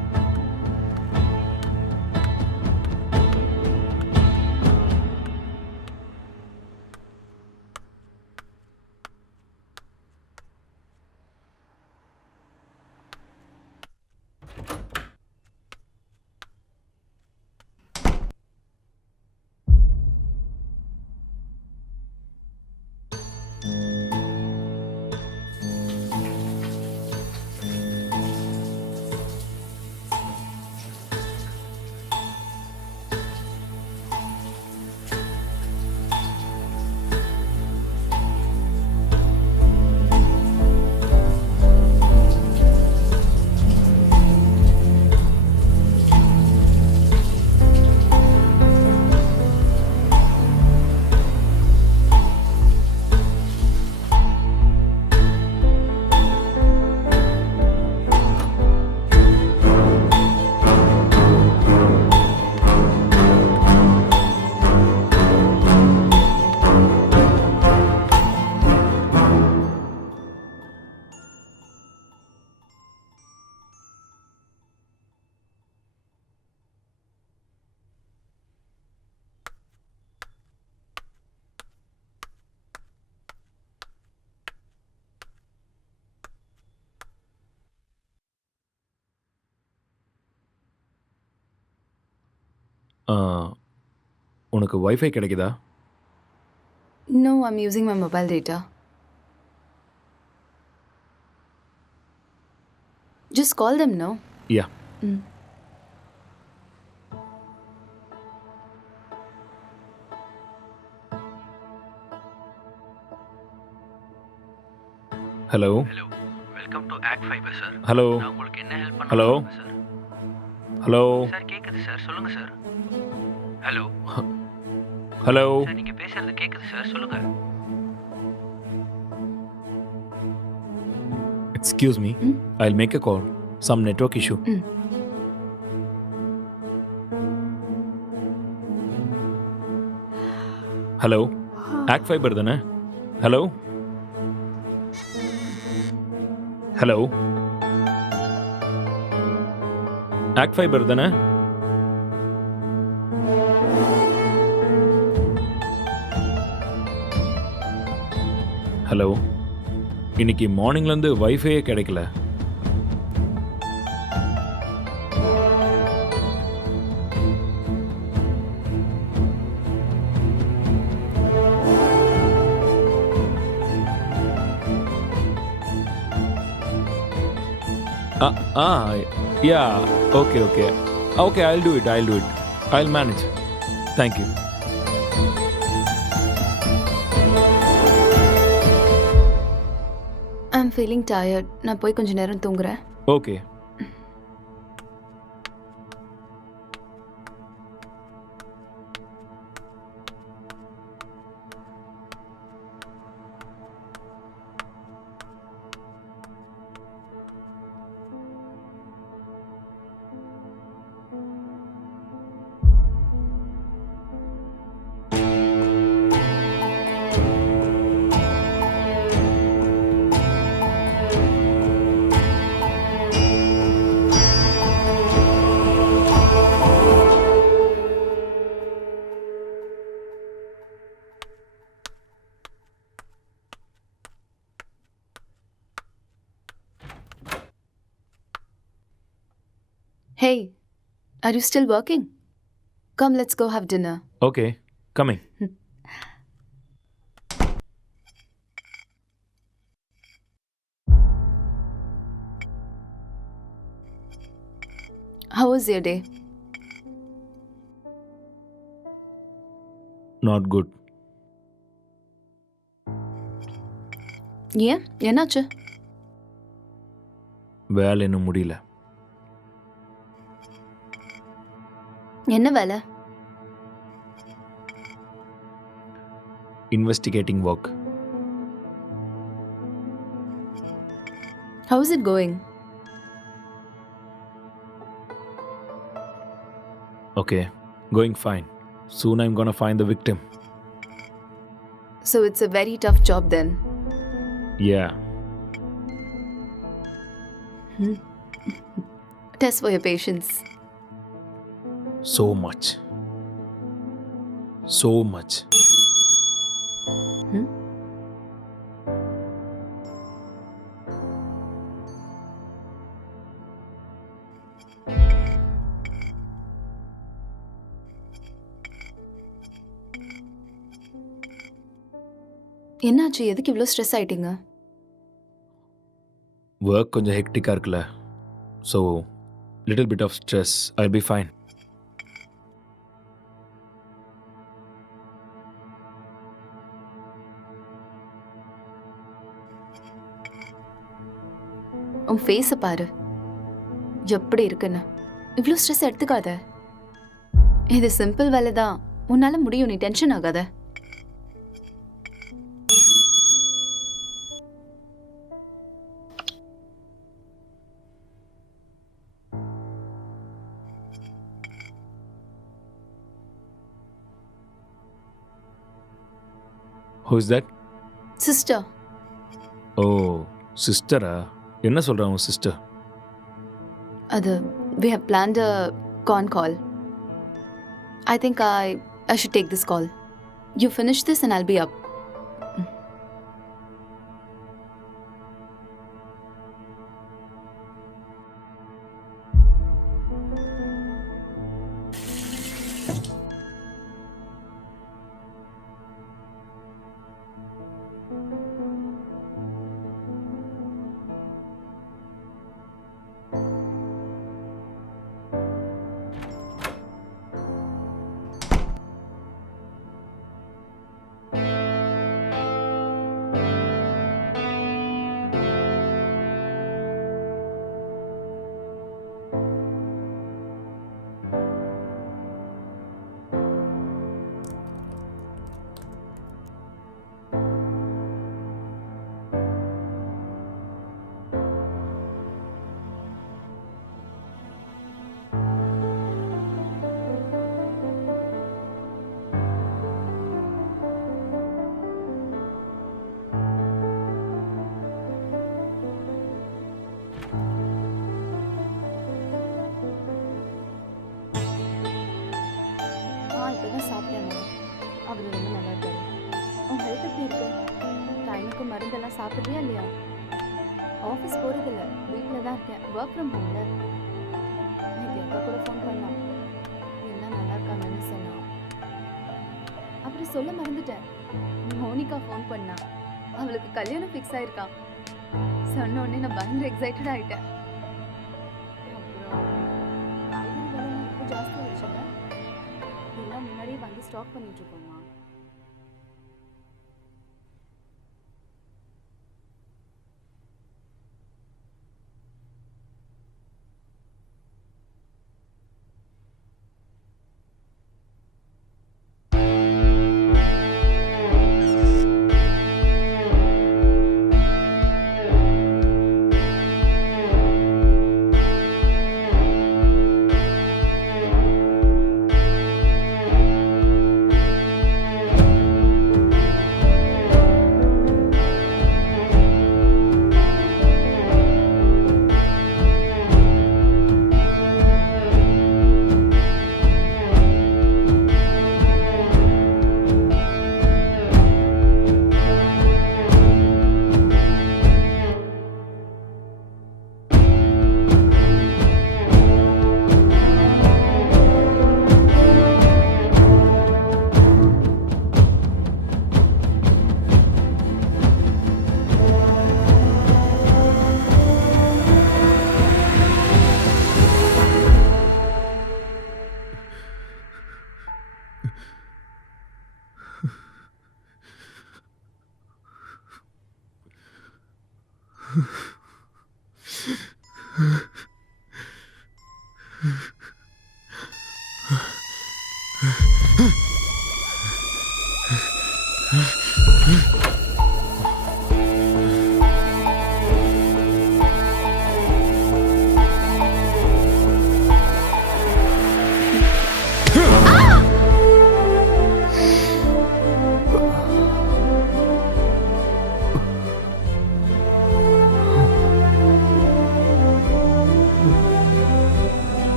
உனக்கு வைஃபை கிடைக்குதா? No, I'm using my mobile data. Just call them, no? Yeah. Hello. Hello, welcome to ACT fiber sir. Hello. நான் உங்களுக்கு என்ன help பண்ண hello. Sir? Hello. Sir கேட்குது sir, சொல்லுங்கள் sir. Hello hello. Sir, நீங்கள் பேசுறது கேட்குது சார், சொல்லுங்கள். Excuse me, I'll make a call. Some network issue. Hello, ACT fiber தானே? ஹலோ ஹலோ, ஆக்ட் ஃபைபர் தானே? ஹலோ, இன்னைக்கு மார்னிங்லேருந்து வைஃபையே கிடைக்கல. Yeah, okay, I'll do it. I'll manage. Thank you. I'm feeling tired. நான் போய் கொஞ்ச நேரம் தூங்குறேன். Okay. Hey, are you still working? Come, let's go have dinner. Okay coming. How was your day? Not good. ஏன் என்னாச்சு? வேலை இன்னும் முடியல. என்ன வேலை? Investigating work. How is it going? Okay, going fine. Soon I'm gonna find the victim. So it's a very tough job then. Yeah. Test for your patience. So much. So much. என்னாச்சு? எதுக்கு இவ்வளோ stress ஆயிட்டீங்க? Work கொஞ்சம் ஹெக்டிக்காக இருக்குல்ல, so little bit of stress. I'll be fine. உன் ஃபேஸை பாரு, எப்படி இருக்குன்னு. இவ்வளோ ஸ்ட்ரெஸ் எடுத்துக்காத. இது சிம்பிள் வேலை தான், உன்னால முடியும். நீ டென்ஷன் ஆகாத. Who is that? சிஸ்டர். ஓ சிஸ்டரா? என்ன சொல்கிறான் உன் சிஸ்டர்? அது we have planned a con call. I think I should take this call. You finish this and I'll be up. இப்போதான் சாப்பிட்டேம்மா. அவர் ரொம்ப நல்லா இருக்காரு. உன் ஹெல்த் எப்படி இருக்கு? டைமுக்கு மருந்தெல்லாம் சாப்பிட்றியா இல்லையா? ஆஃபீஸ் போகிறதில்ல, வீட்டில் தான் இருக்கேன். ஒர்க் ஃப்ரம் ஹோம்ல. இன்னைக்கு அக்கா கூட ஃபோன் பண்ணான். எல்லாம் நல்லா இருக்காங்கன்னு சொன்னான். அப்புறம் சொல்ல மறந்துட்டேன், மோனிகா ஃபோன் பண்ணா. அவளுக்கு கல்யாணம் ஃபிக்ஸ் ஆயிருக்கான். சொன்ன உடனே நான் பயங்கர எக்ஸைட்டட் ஆகிட்டேன். அப்புறம் காய்கறி விலைலாம் இப்போ ஜாஸ்தி ஆயிடுச்சுல்ல, இதெல்லாம் முன்னாடியே வாங்கி ஸ்டாக் பண்ணிட்டு இருக்கோம்மா.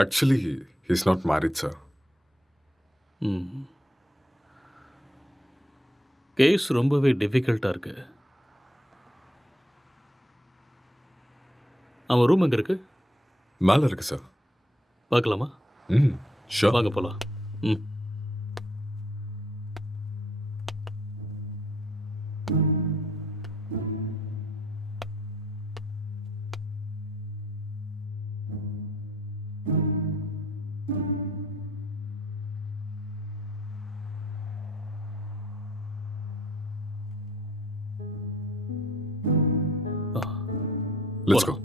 Actually he's not married sir. Case ரொம்பவே டிஃபிகல்ட்டாக இருக்கு. அவன் ரூம் எங்கே இருக்கு? மேலே இருக்கு சார். பார்க்கலாமா? ஷோர். வாங்க போகலாம். Let's go.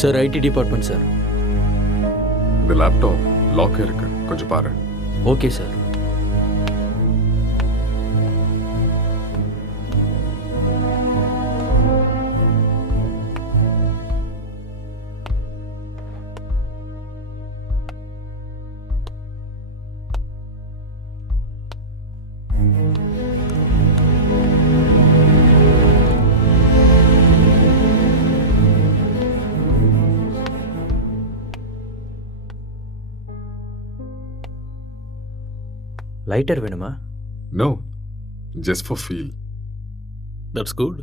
Sir IT department sir. இந்த லேப்டாப் லாக் இருக்கு, கொஞ்சம் பாரு. Okay sir. லைட்டர் வேணுமா? No, just for feel. That's good.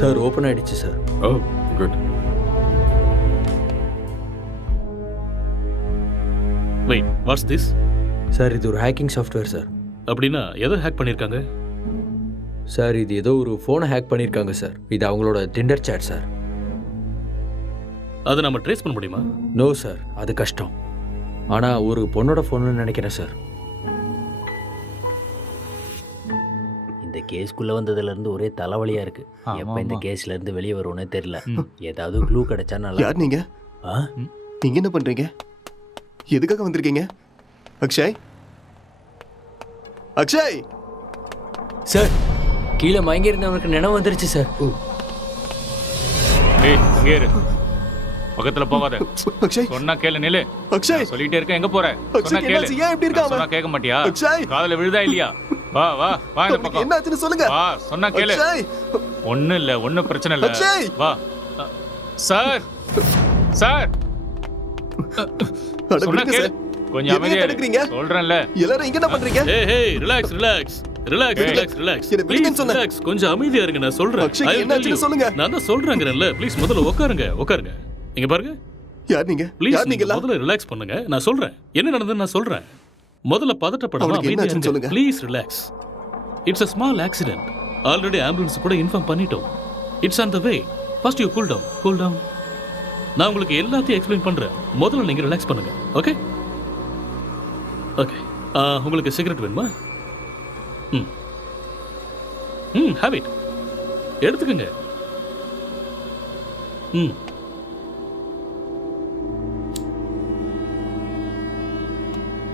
Sir open ஆயிடுச்சு sir. Oh, good. Wait, what's this? Sir இது ஒரு ஹேக்கிங் சாஃப்ட்வேர் சார். அப்படின்னா எதை ஹேக் பண்ணியிருக்காங்க? சார் இது ஏதோ ஒரு ஃபோனை ஹேக் பண்ணியிருக்காங்க சார். இது அவங்களோட டிண்டர் சேட் சார். அதை நம்ம ட்ரேஸ் பண்ண முடியுமா? நோ சார், அது கஷ்டம். ஆனால் ஒரு பொண்ணோட ஃபோன்னு நினைக்கிறேன் சார். இந்த கேஸ்க்குள்ளே வந்ததுலேருந்து ஒரே தலைவலியாக இருக்குது. எப்போ இந்த கேஸ்லேருந்து வெளியே வருவோன்னே தெரில. ஏதாவது க்ளூ கிடைச்சா நல்லா. யார் நீங்க? நீங்க என்ன பண்றீங்க? எதுக்காக வந்திருக்கீங்க? அக்ஷய், அக்ஷய் சார், கீழே மயங்கி இருந்தவனுக்கு நினைவு வந்துருச்சு சார். ஏய் இங்கே இரு, பக்கத்துல போகாத. அக்ஷய் சொன்னா கேளு. நில்லு. அக்ஷய் சொல்லிட்டே இருக்க, எங்க போற? சொன்னா கேளு. ஏன் இப்படி இருக்காம? சொன்னா கேட்க மாட்டியா? அக்ஷய் காதுல விழுதா இல்லையா? வா வா வா இந்த பக்கம். என்னாச்சுன்னு சொல்லுங்க. வா, சொன்னா கேளு. அக்ஷய் ஒண்ணும் இல்ல, ஒண்ணும் பிரச்சனை இல்ல. அக்ஷய் வா. சார் சார் சொன்னா கேளு. கொஞ்சம் அமைதியா இரு. சொல்றேன்ல. எல்லாரும் இங்க என்ன பண்றீங்க? ஏய் hey, relax relax relax relax relax. என்ன விடுங்கன்னு சொன்னேன். ரிலாக்ஸ், கொஞ்சம் அமைதியா இருங்க, நான் சொல்றேன். அக்ஷய் என்னாச்சுன்னு சொல்லுங்க. நான் தான் சொல்றேங்கறேன்ல, ப்ளீஸ் முதல்ல உட்காருங்க உட்காருங்க. இங்க பாருங்க. யார் நீங்க? ப்ளீஸ் யார் நீங்க? முதல்ல ரிலாக்ஸ் பண்ணுங்க, நான் சொல்றேன். என்ன நடந்ததுன்னு நான் சொல்றேன். முதல்ல பதட்டப்படாம அவனுக்கு அமைதியா என்னாச்சுன்னு இருங்க. சொல்லுங்க. Please relax. It's a small accident. Already ambulance கூட இன்ஃபார்ம் பண்ணிட்டோம். It's on the way. First you cool down, cool down. நான் உங்களுக்கு எல்லாத்தையும் எக்ஸ்பிளைன் பண்றேன். முதல்ல நீங்க ரிலாக்ஸ் பண்ணுங்க. Okay okay. உங்களுக்கு சிகரெட் வேணுமா? Have it. எடுத்துக்கங்க.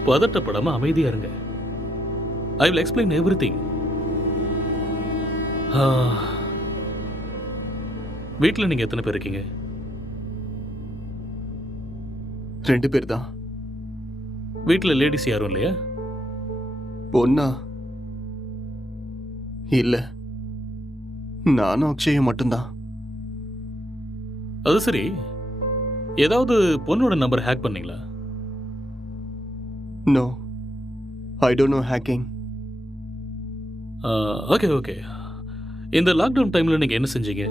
பதட்டப்படாம அமைதியா இருங்க. I will explain everything. வீட்டில் நீங்க எத்தனை பேர் இருக்கீங்க? 2 பேர் தான். வீட்டில் லேடிஸ் யாரும் இல்லையா? பொண்ணா? இல்ல, நானும் அக்ஷயும் மட்டும்தான். அது சரி, ஏதாவது பொண்ணோட நம்பர் ஹேக் பண்ணீங்களா? No, I don't know hacking. Okay okay. இந்த லாக்டவுன் டைம்ல நீங்க என்ன செஞ்சீங்க?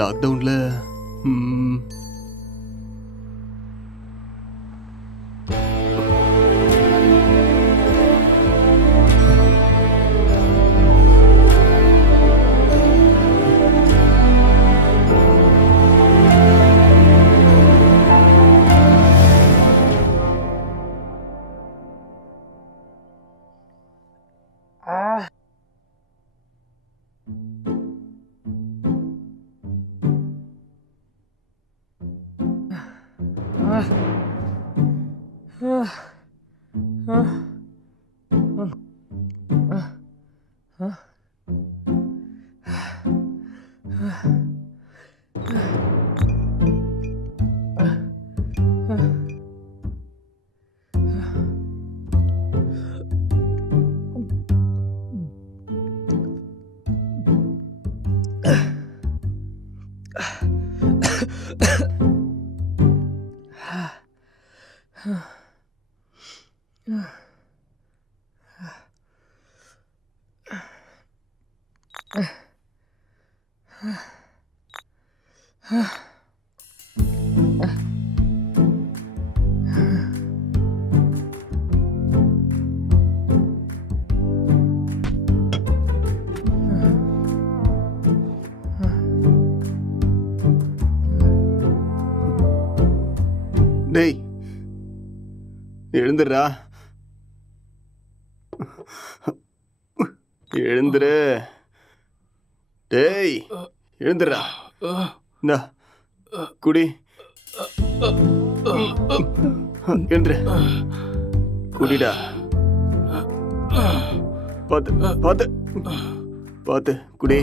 லாக்டவுன்ல டேய், எழுந்துடுறா, எழுந்துரு. டேய், எழுந்துடுறா. இந்தா குடி. எழுந்துரு, குடிடா. பார்த்து பார்த்து பார்த்து குடி.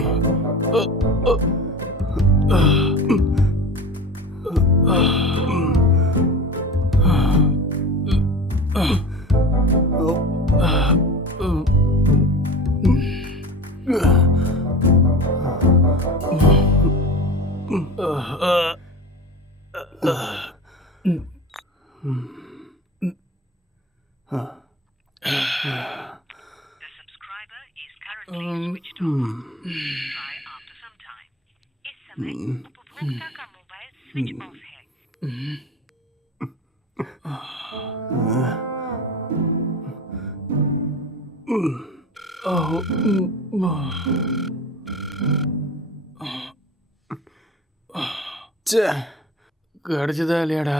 கிடைச்சதா இல்லையாடா?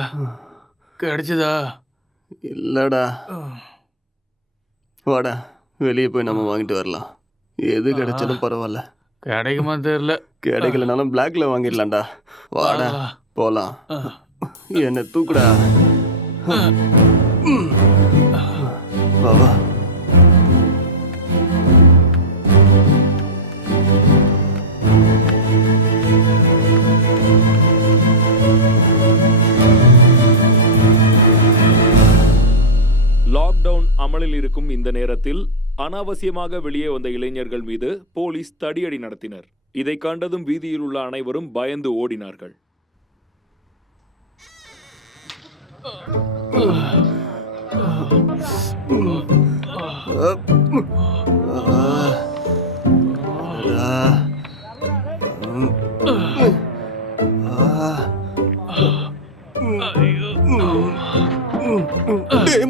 கிடைச்சதா? இல்லடா. வாடா, வெளியே போய் நம்ம வாங்கிட்டு வரலாம். எது கிடைச்சாலும் பரவாயில்ல. கிடைக்குமா தெரியல. கிடைக்கலனாலும் பிளாக்ல வாங்கிடலாம்டா. வாடா போலாம். என்ன தூக்குடா. வா வா. லாக்டவுன் அமலில் இருக்கும் இந்த நேரத்தில் அனாவசியமாக வெளியே வந்த இளைஞர்கள் மீது போலீஸ் தடியடி நடத்தினர். இதை கண்டதும் வீதியில் உள்ள அனைவரும் பயந்து ஓடினார்கள்.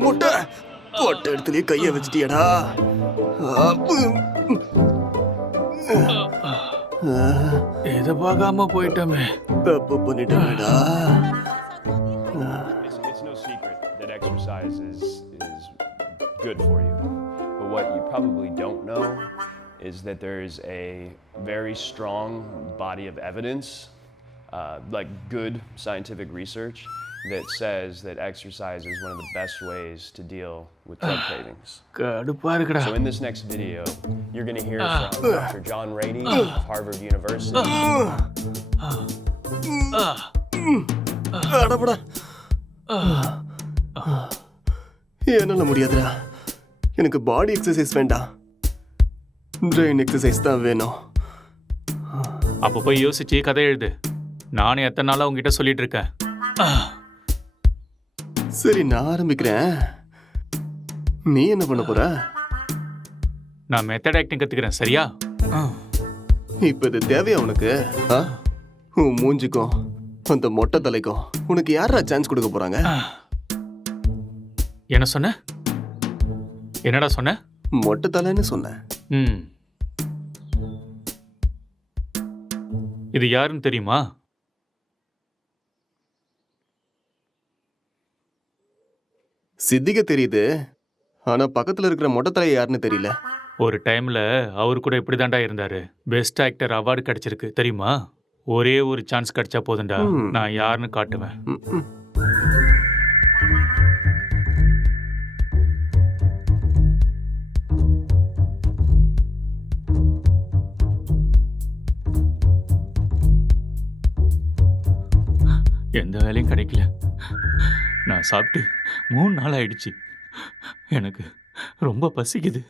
முட்டை போட்ட இடத்துலயே கைய வச்சிட்டியடா. இதை பார்க்காம போயிட்டோமே. தப்பு பண்ணிட்டேடா. It's no secret that exercise is good for you. But what you probably don't know is that there is a very strong body of evidence, like good scientific research, that says that exercise is one of the best ways to deal with drug cravings. கடுப்பா இருக்குடா. So in this next video, you're going to hear from Dr. John Rady of Harvard University. அடபடா. என்னால முடியாதுடா. எனக்கு பாடி exercise வேண்டாம், brain exercise தான் வேணும். அப்போ போய் யோசிச்சு கதை எழுது. நானும் எத்தனை நாளா உங்ககிட்ட சொல்லிட்டு இருக்கேன். சரி, நான் ஆரம்பிக்கிறேன். நீ என்ன பண்ண போற? நான் மெத்தட் ஆக்டிங் கத்துக்கிறேன், சரியா? இப்ப இது தேவையா உனக்கு? உன் மூஞ்சிக்கும் அந்த மொட்டை தலைக்கும் உனக்கு யாரா சான்ஸ் கொடுக்க போறாங்க? என்ன சொன்ன? என்னடா சொன்ன? மொட்டை தலைன்னு சொன்ன. இது யாருன்னு தெரியுமா? சித்திக தெரியுது, ஆனா பக்கத்துல இருக்கிற மொட்டை தலை யாருன்னு தெரியல. ஒரு டைம்ல அவர் கூட இப்படிதான்டா இருந்தாரு. பெஸ்ட் ஆக்டர் அவார்டு கிடைச்சிருக்கு தெரியுமா? ஒரே ஒரு சான்ஸ் கிடைச்சா போதும்டா, நான் யாருன்னு காட்டுவேன். எந்த வேலையும் கிடைக்கல. நான் சாப்பிட்டு 3 நாள் ஆயிடுச்சு. எனக்கு ரொம்ப பசிக்குது.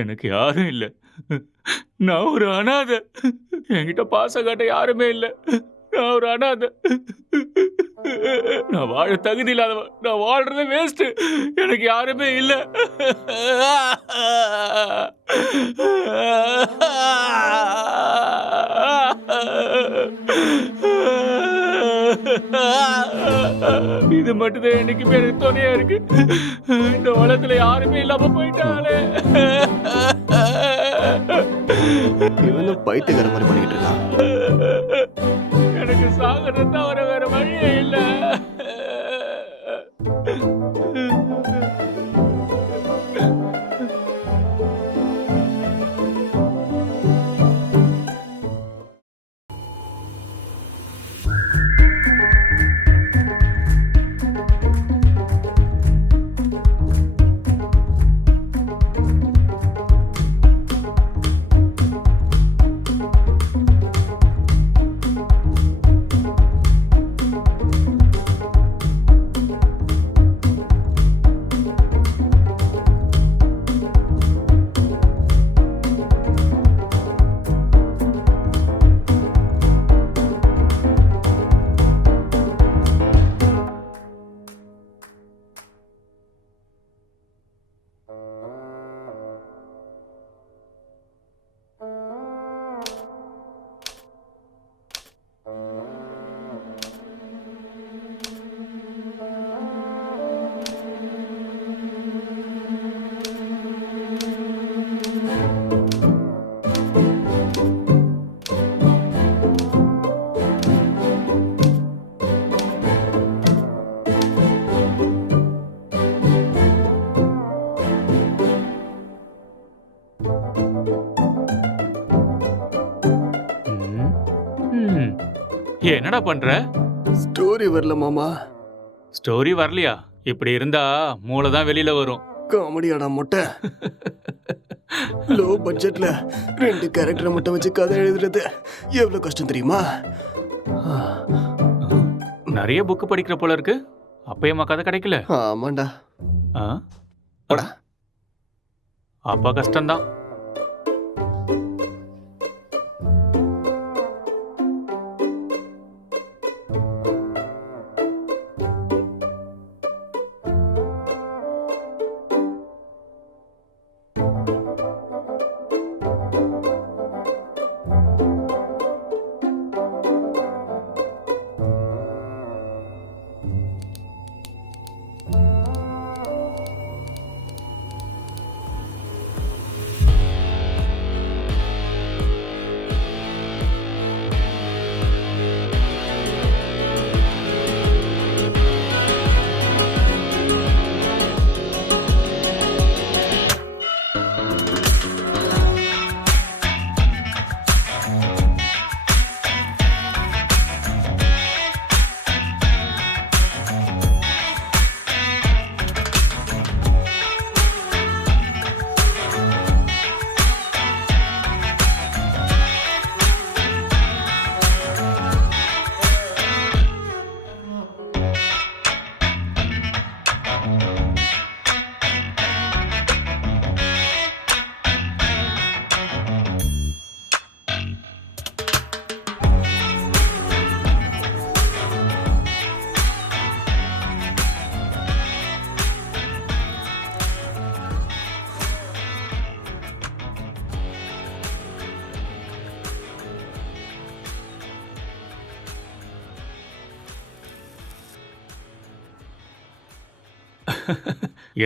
எனக்கு யாரும் இல்லை. நான் ஒரு அனாதை. என்கிட்ட பாசம் காட்ட யாருமே இல்லை. நான் ஒரு அனாதை. நான் வாழ தகுதி இல்லாதவன். நான் வாழ்றது வேஸ்ட். எனக்கு யாருமே இல்லை. இது மட்டும்தான் எனக்கு பேரு துணையா இருக்கு. இந்த உலகத்துல யாருமே இல்லாம போயிட்டாலே. இவனும் பைத்தியக்கார மாதிரி பண்ணிக்கிட்டு இருக்கான். எனக்கு சாகிறது தவிர வேற வழியே இல்லை. என்னடா பண்ற? ஸ்டோரி வரல மாமா. ஸ்டோரி வரலையா? இப்படி இருந்தா மூளை தான் வெளியில வரும். காமெடியாடா மொட்டை. லோ பட்ஜெட்ல 2 கேரக்டரை மட்டும் வச்சு கதை எழுதுறது எவ்வளவு கஷ்டம் தெரியுமா? நிறைய புக் படிக்கிற போல இருக்கு. அப்பயமா கதை கிடைக்கல? ஆமாண்டா. அப்ப கஷ்டம்தான்.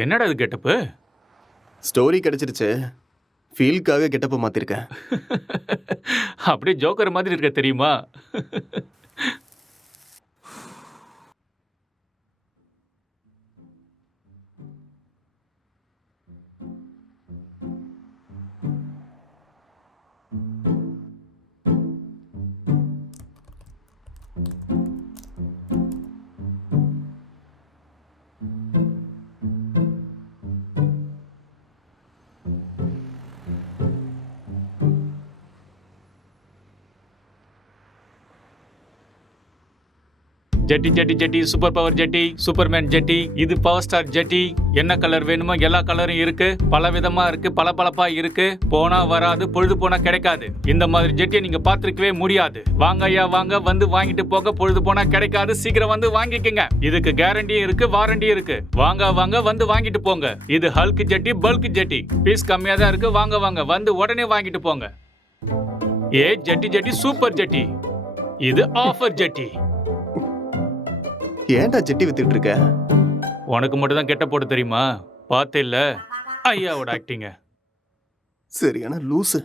என்னடா இது கெட்டப்பு? ஸ்டோரி கிடைச்சிருச்சு, ஃபீல்க்காக கெட்டப்ப மாத்திருக்கேன். அப்படியே ஜோக்கர் மாதிரி இருக்க தெரியுமா? ஜெட்டி ஜெட்டி ஜெட்டி, சூப்பர் பவர் ஜெட்டி, சூப்பர்மேன் ஜெட்டி, இது பவர் ஸ்டார் ஜெட்டி. என்ன கலர் வேணுமோ எல்லா கலரும் இருக்கு, பல விதமா இருக்கு, பளபளப்பா இருக்கு. போனா வராது, பொழுது போனா கிடைக்காது. இந்த மாதிரி ஜெட்டியை நீங்க பார்த்திருக்கவே முடியாது. வாங்க ஐயா வாங்க, வந்து வாங்கிட்டு போக. பொழுது போனா கிடைக்காது, சீக்கிரம் வந்து வாங்கிக்கங்க. இதுக்கு கேரண்டியும் இருக்கு, வாரண்டியும் இருக்கு. வாங்க வாங்க, வந்து வாங்கிட்டு போங்க. இது ஹல்க் ஜெட்டி, பல்க் ஜெட்டி. பீஸ் கம்மியா தான் இருக்கு. வாங்க வாங்க, வந்து உடனே வாங்கிட்டு போங்க. ஏ ஜெட்டி ஜெட்டி, சூப்பர் ஜெட்டி. இது ஆஃபர் ஜெட்டி. ஏன்டா ஜெட்டி வித்துட்டு இருக்க? உனக்கு மட்டும் தான் கெட்ட போட்டு தெரியுமா? பார்த்தே இல்ல ஐயாவோட ஆக்டிங்க. சரியான லூசு.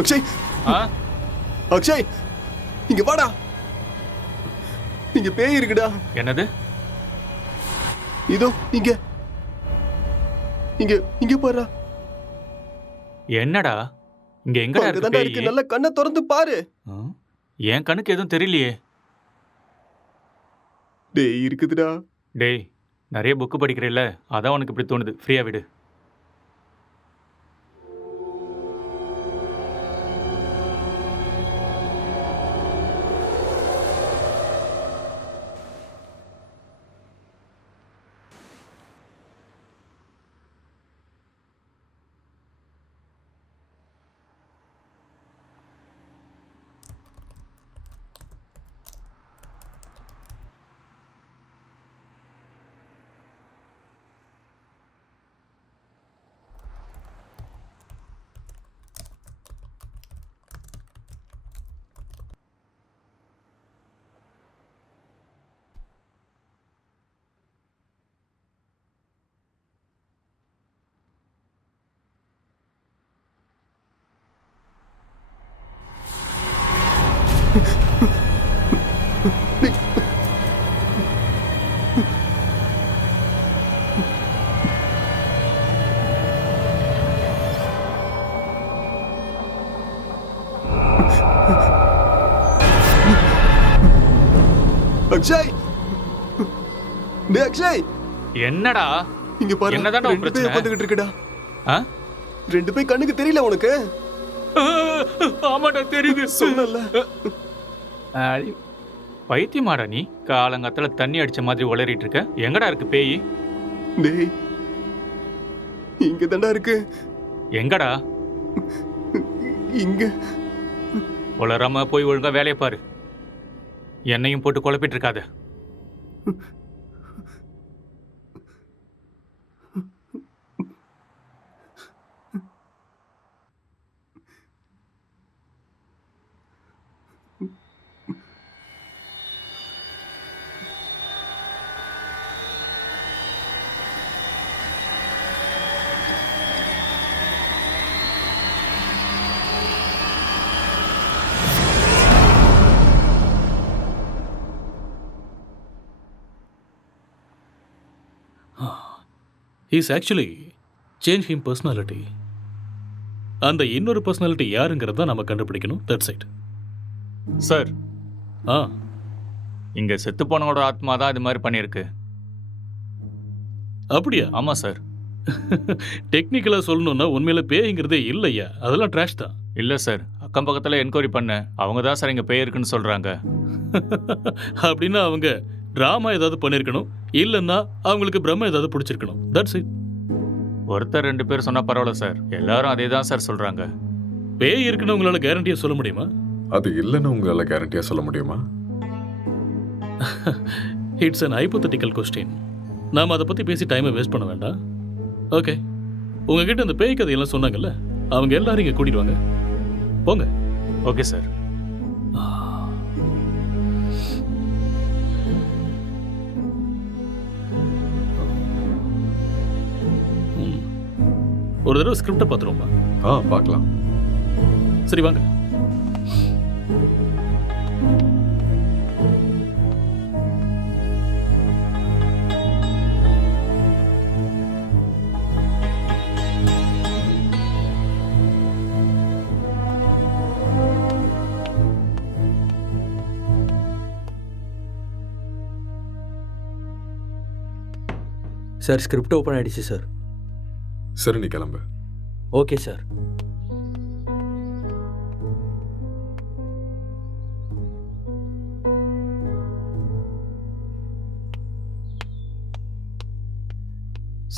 அக்ஷய், அக்ஷய், இங்க வாடா. இங்க பேய் இருக்குடா. என்னது? இதோ இங்க இங்க இங்க பாரு. என்னடா இங்க எங்கடா இருக்கு? இருக்கு? நல்ல கண்ணை திறந்து பாரு. என் கண்ணுக்கு எதுவும் தெரியலையே. டேய் இருக்குதுடா. டேய் நிறைய புக்கு படிக்கிறேல்ல, அதான் உனக்கு இப்படி தோணுது. ஃப்ரீயா விடு. அக்ஷய், டேய் அக்ஷய், என்னடா இங்க பாரு. என்னடா ரெண்டு பேய் உட்கார்ந்துகிட்டு இருக்குடா. ரெண்டு பேய் கண்ணுக்கு தெரியல உனக்கு? ஆமாடா தெரியுது. சொன்னல. பைத்தியமாடா நீ? காலங்காத்துல தண்ணி அடிச்ச மாதிரி உளறிட்டு இருக்க. எங்கடா இருக்கு பேய்? டேய் இங்க தான்டா இருக்கு. எங்கடா? இங்க. உளறாம போய் ஒழுங்கா வேலையை பாரு. என்னையும் போட்டு குழப்பிட்டு இருக்காத. He's actually changed him personality. அந்த இன்னொரு பர்சனாலிட்டி யாருங்கிறத நம்ம கண்டுபிடிக்கணும். That's it. சார், இங்க செத்து போனவோட ஆத்மா தான் இது மாதிரி பண்ணியிருக்கு. அப்படியா? ஆமா சார். டெக்னிக்கலாக சொல்லணும்னா உண்மையில பேய்ங்கிறதே இல்லையா, அதெல்லாம் ட்ராஷ் தான். இல்லை சார், அக்கம் பக்கத்தில் என்கொயரி பண்ணேன். அவங்க தான் சார் இங்கே பேய் இருக்குன்னு சொல்கிறாங்க. அப்படின்னா அவங்க ட்ராமா ஏதாவது பண்ணியிருக்கணும், இல்லைன்னா அவங்களுக்கு பிரம்ம ஏதாவது பிடிச்சிருக்கணும். That's it. ஒருத்தர் 2 பேர் சொன்னால் பரவாயில்ல சார், எல்லாரும் அதே தான் சார் சொல்கிறாங்க. பேய் இருக்குன்னு உங்களால் கேரண்டியாக சொல்ல முடியுமா? அது இல்லைன்னு உங்களால் கேரண்டியாக சொல்ல முடியுமா? It's an hypothetical question. நாம் அதை பற்றி பேசி டைமை வேஸ்ட் பண்ண வேண்டாம். ஓகே, உங்ககிட்ட அந்த பேய் கதையெல்லாம் சொன்னாங்கல்ல, அவங்க எல்லாரும் இங்கே கூட்டிட்டு வாங்க. போங்க. Okay sir. ஒரு தடவை ஸ்கிரிப்டை பார்த்துருவோமா? பார்க்கலாம். சரி வாங்க. சார் ஸ்கிரிப்ட் ஓப்பன் ஆயிடுச்சு சார். சரி, நீ கிளம்பு. Okay sir.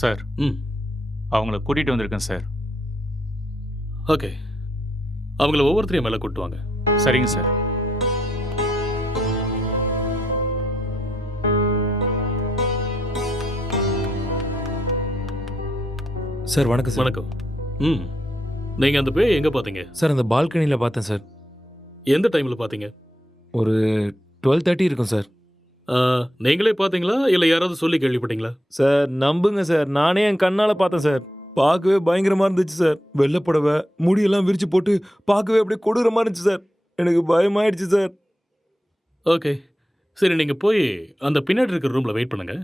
சார், அவங்கள கூட்டிகிட்டு வந்திருக்கேன் சார். ஓகே, அவங்கள ஒவ்வொருத்தரையும் மேலே கூட்டு வாங்க. சரிங்க சார். சார் வணக்கம் சார். வணக்கம். நீங்கள் அந்த பேய் எங்கே பார்த்தீங்க? சார் அந்த பால்கனியில் பார்த்தேன் சார். எந்த டைமில் பார்த்தீங்க? ஒரு 12:30 இருக்கும் சார். நீங்களே பார்த்தீங்களா இல்லை யாராவது சொல்லி கேள்விப்பட்டீங்களா? சார் நம்புங்க சார், நானே என் கண்ணால் பார்த்தேன் சார். பார்க்கவே பயங்கரமாக இருந்துச்சு சார். வெள்ளைப்படவை முடியெல்லாம் விரிச்சு போட்டு பார்க்கவே அப்படியே கொடூரமாக இருந்துச்சு சார். எனக்கு பயமாயிடுச்சு சார். ஓகே, சரி, நீங்கள் போய் அந்த பின்னாடி இருக்கிற ரூமில் வெயிட் பண்ணுங்க.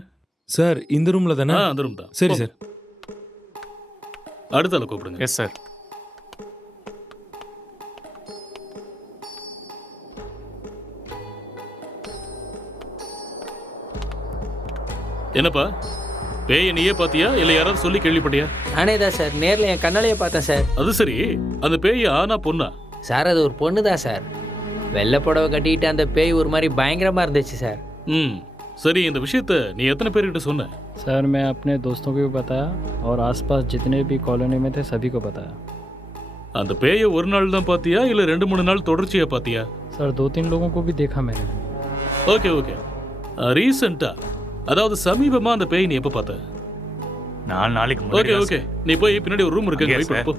சார் இந்த ரூமில் தானே? அந்த ரூம் தான். சரி சார். அடுத்த ஆளை கூப்பிடுங்க. Yes sir. என்னப்பா, பேயை நீயே பார்த்தியா இல்லை யாராவது சொல்லி கேள்விப்பட்டியா? நானே தான் சார், நேரில் என் கண்ணாலேயே பார்த்தேன் சார். அது சரி, அந்த பேய் ஆனா பொண்ணா? சார் அது ஒரு பொண்ணு தான் சார். வெள்ளை புடவை கட்டிட்டு அந்த பேய் ஒரு மாதிரி பயங்கரமாக இருந்துச்சு சார். சரி, இந்த விஷயத்த நீ எத்தனை பேர்கிட்ட சொன்ன? सर मैं अपने दोस्तों को भी बताया और आसपास जितने भी कॉलोनी में थे सभी को बताया. அந்த பேயை ஒரு நாள் தான் பார்த்தியா இல்லை 2-3 நாள் தொடர்ச்சியா பார்த்தியா? सर 2-3 लोगों को भी देखा मैंने. ஓகே ஓகே, ரீசெண்டா, அதாவது சமீபமா அந்த பேய் நீ எப்போ பார்த்த? 4 நாளைக்கு முன்னாடி. ஓகே ஓகே, நீ போய் பின்னாடி ஒரு ரூம் இருக்கு, வெயிட் பண்ணு போ.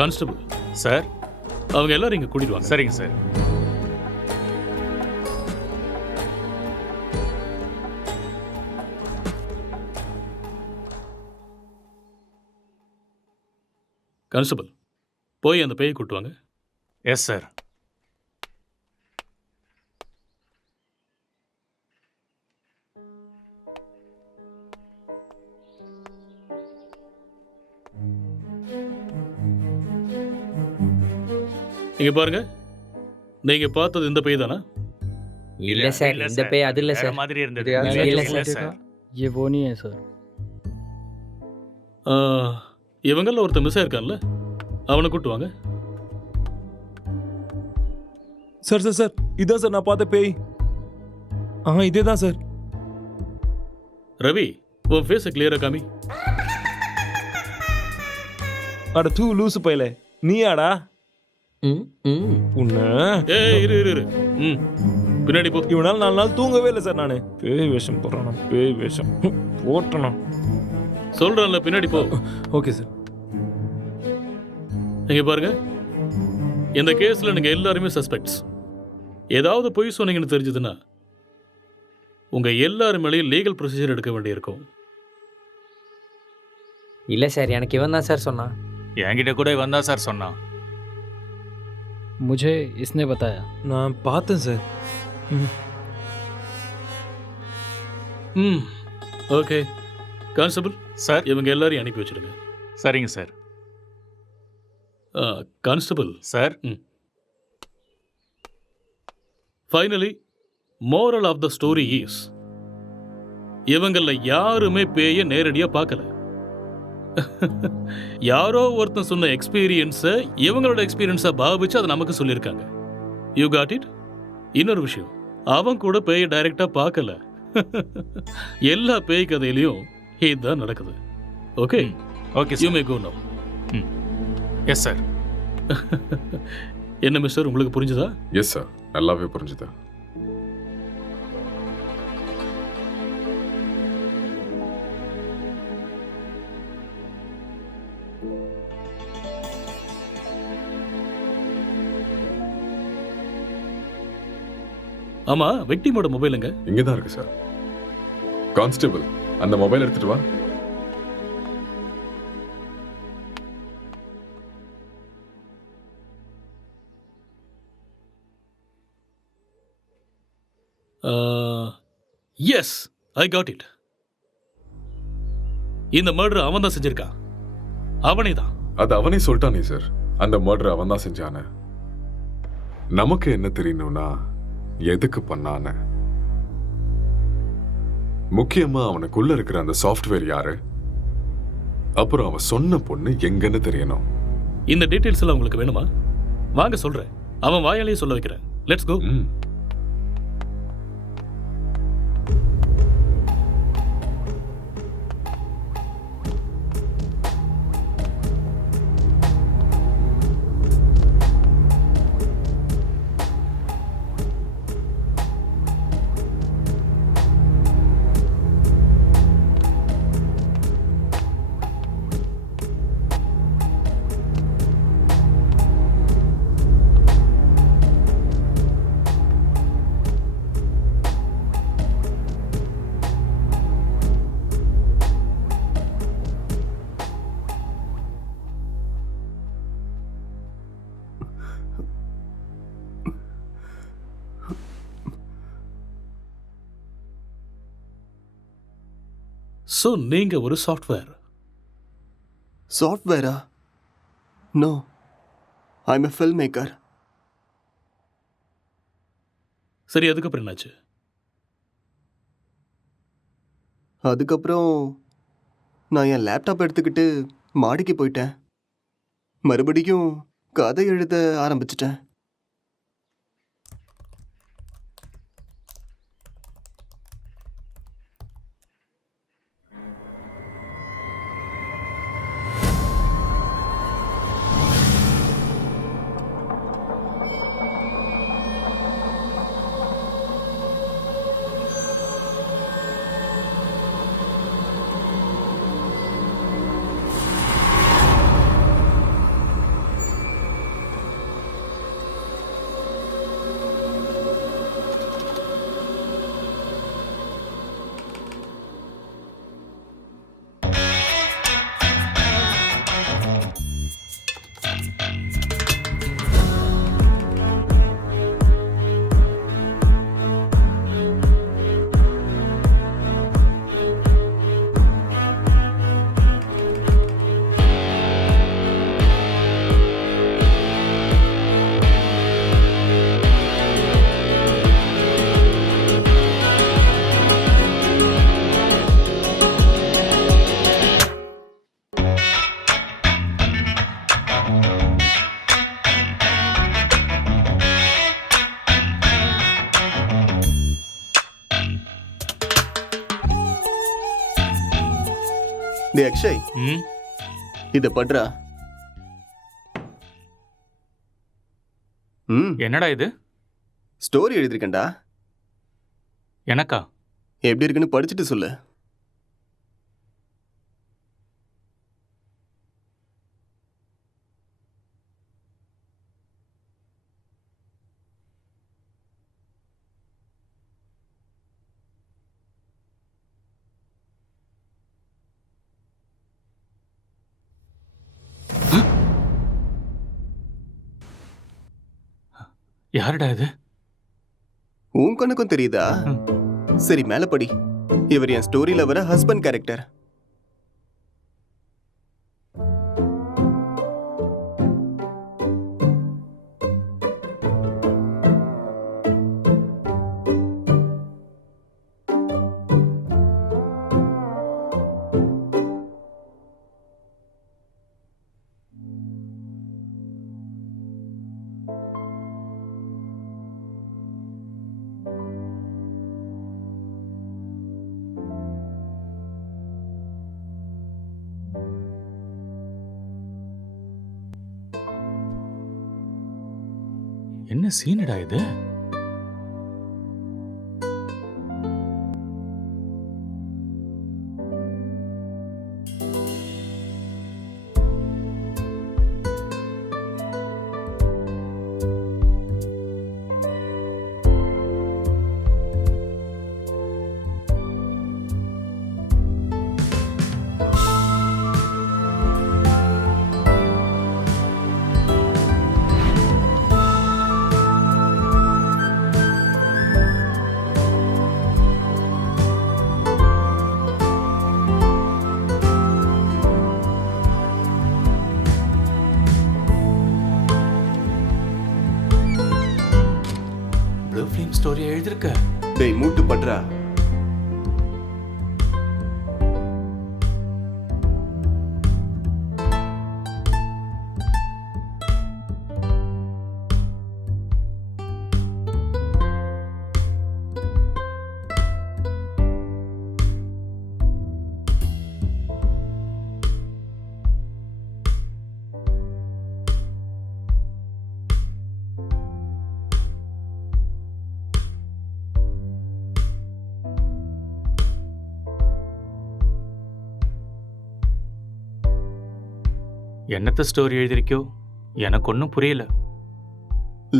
கான்ஸ்டபிள் சார், அவங்க எல்லாரும் இங்கே கூட்டிட்டு வாங்க. சரிங்க சார். கான்ஸ்டபிள், போய் அந்த பேயை கூட்டு வாங்க. Yes sir. இங்க பாருங்க, நீங்க பார்த்தது இந்த பேய் தானா? இல்லை சார், இந்த பேய் அது இல்லை சார். மாதிரி இருந்தது. இல்லை देखा ये वो नहीं है सर. இவங்கள ஒருத்தர் மிஸ் ஆயிருக்கான்ல, அவனை கூட்டு வாங்க. சார் சார் சார், இதான் சார் நான் பார்த்த பேய். இதே தான் சார். ரவி, உன் ஃபேஸை கிளியரா காமி. அட தூ லூசு பையலே, நீயாடா? உன்ன இரு இரு இரு. பின்னாடி போ. இவனால 4 நாள் தூங்கவே இல்லை சார். நான் பேய் வேஷம் போடுறான், பேய் வேஷம் போட்டனா சொல்றேன்ல, பின்னாடி போ. Okay sir. இங்க பாருங்க, இந்த கேஸ்ல நீங்க எல்லாருமே சஸ்பெக்ட்ஸ். ஏதாவது பொய் சொன்னீங்கன்னு தெரிஞ்சதுன்னா உங்க எல்லாரும் மேலேயும் லீகல் ப்ரொசீஜர் எடுக்க வேண்டியிருக்கும். இல்லை சார், எனக்கு இவன் தான் சார் சொன்னான். என்கிட்ட கூட இவன் தான் சார் சொன்னான். मुझे इसने बताया. நான் பார்த்தேன் சார். ஓகே கான்ஸ்டபிள் சார், இவங்க எல்லாரையும் அனுப்பி வச்சிடுங்க. சரிங்க sir. Constable sir, finally moral of the story is இவங்கள யாருமே பேய நேரடியா பார்க்கல. யாரோ ஒருத்தன் சொன்ன எக்ஸ்பீரியன்ஸை இவங்களோட எக்ஸ்பீரியன்ஸை பாவிச்சு அதை நமக்கு சொல்லியிருக்காங்க. You got it? இன்னொரு விஷயம், அவன் கூட பேயை டைரக்டா பார்க்கல. எல்லா பேய் கதையிலையும் இதுதான் நடக்குது. Okay okay you may go now. Yes sir. என்ன மிஸ்டர், உங்களுக்கு புரிஞ்சுதா? எஸ் சார், நல்லாவே புரிஞ்சுது. ஆமா, விக்டிமோட மொபைலுங்க? இங்கே தான் இருக்கு சார். கான்ஸ்டபிள், அந்த மொபைல் எடுத்துட்டு வா. Yes, I got it. இந்த மர்டர் அவன் தான் செஞ்சிருக்கான். அவனே தான். அது அவனே சொல்லிட்டானே சார், அந்த மர்டர் அவன் தான் செஞ்சானே. நமக்கு என்ன தெரியணும்னா எதுக்கு பண்ணான, முக்கியமா அவனுக்குள்ள இருக்கிற அந்த சாஃப்ட்வேர் யாரு, அப்புறம் அவன் சொன்ன பொண்ணு எங்கன்னு தெரியணும். இந்த டீடைல்ஸ் எல்லாம் உங்களுக்கு வேணுமா? வாங்க சொல்றேன். அவன் வாயாலேயே சொல்ல வைக்கிறேன். Let's go. ஸோ நீங்க ஒரு சாஃப்ட்வேர்? சாஃப்ட்வேரா? No, I am a film maker. சரி, அதுக்கப்புறம் என்னாச்சு? அதுக்கப்புறம் நான் என் லேப்டாப் எடுத்துக்கிட்டு மாடிக்கு போயிட்டேன். மறுபடியும் கதை எழுத ஆரம்பிச்சிட்டேன். டே அக்ஷய், இத பண்றா. என்னடா இது? ஸ்டோரி எழுதிருக்கேன்டா. எனக்கா? எப்படி இருக்குன்னு படிச்சுட்டு சொல்லு. யாருடா இது? உன் கண்ணுக்கும் தெரியுதா? சரி, மேல படி. இவர் என் ஸ்டோரியில வர ஹஸ்பண்ட் கேரக்டர். என்ன சீனடா இது? ப்ளூ ஃபிலிம் ஸ்டோரி எழுதிருக்க? டேய் மூட்டு பண்றா. என்னத்த ஸ்டோரி எழுதிருக்கியோ எனக்கு ஒன்றும் புரியல.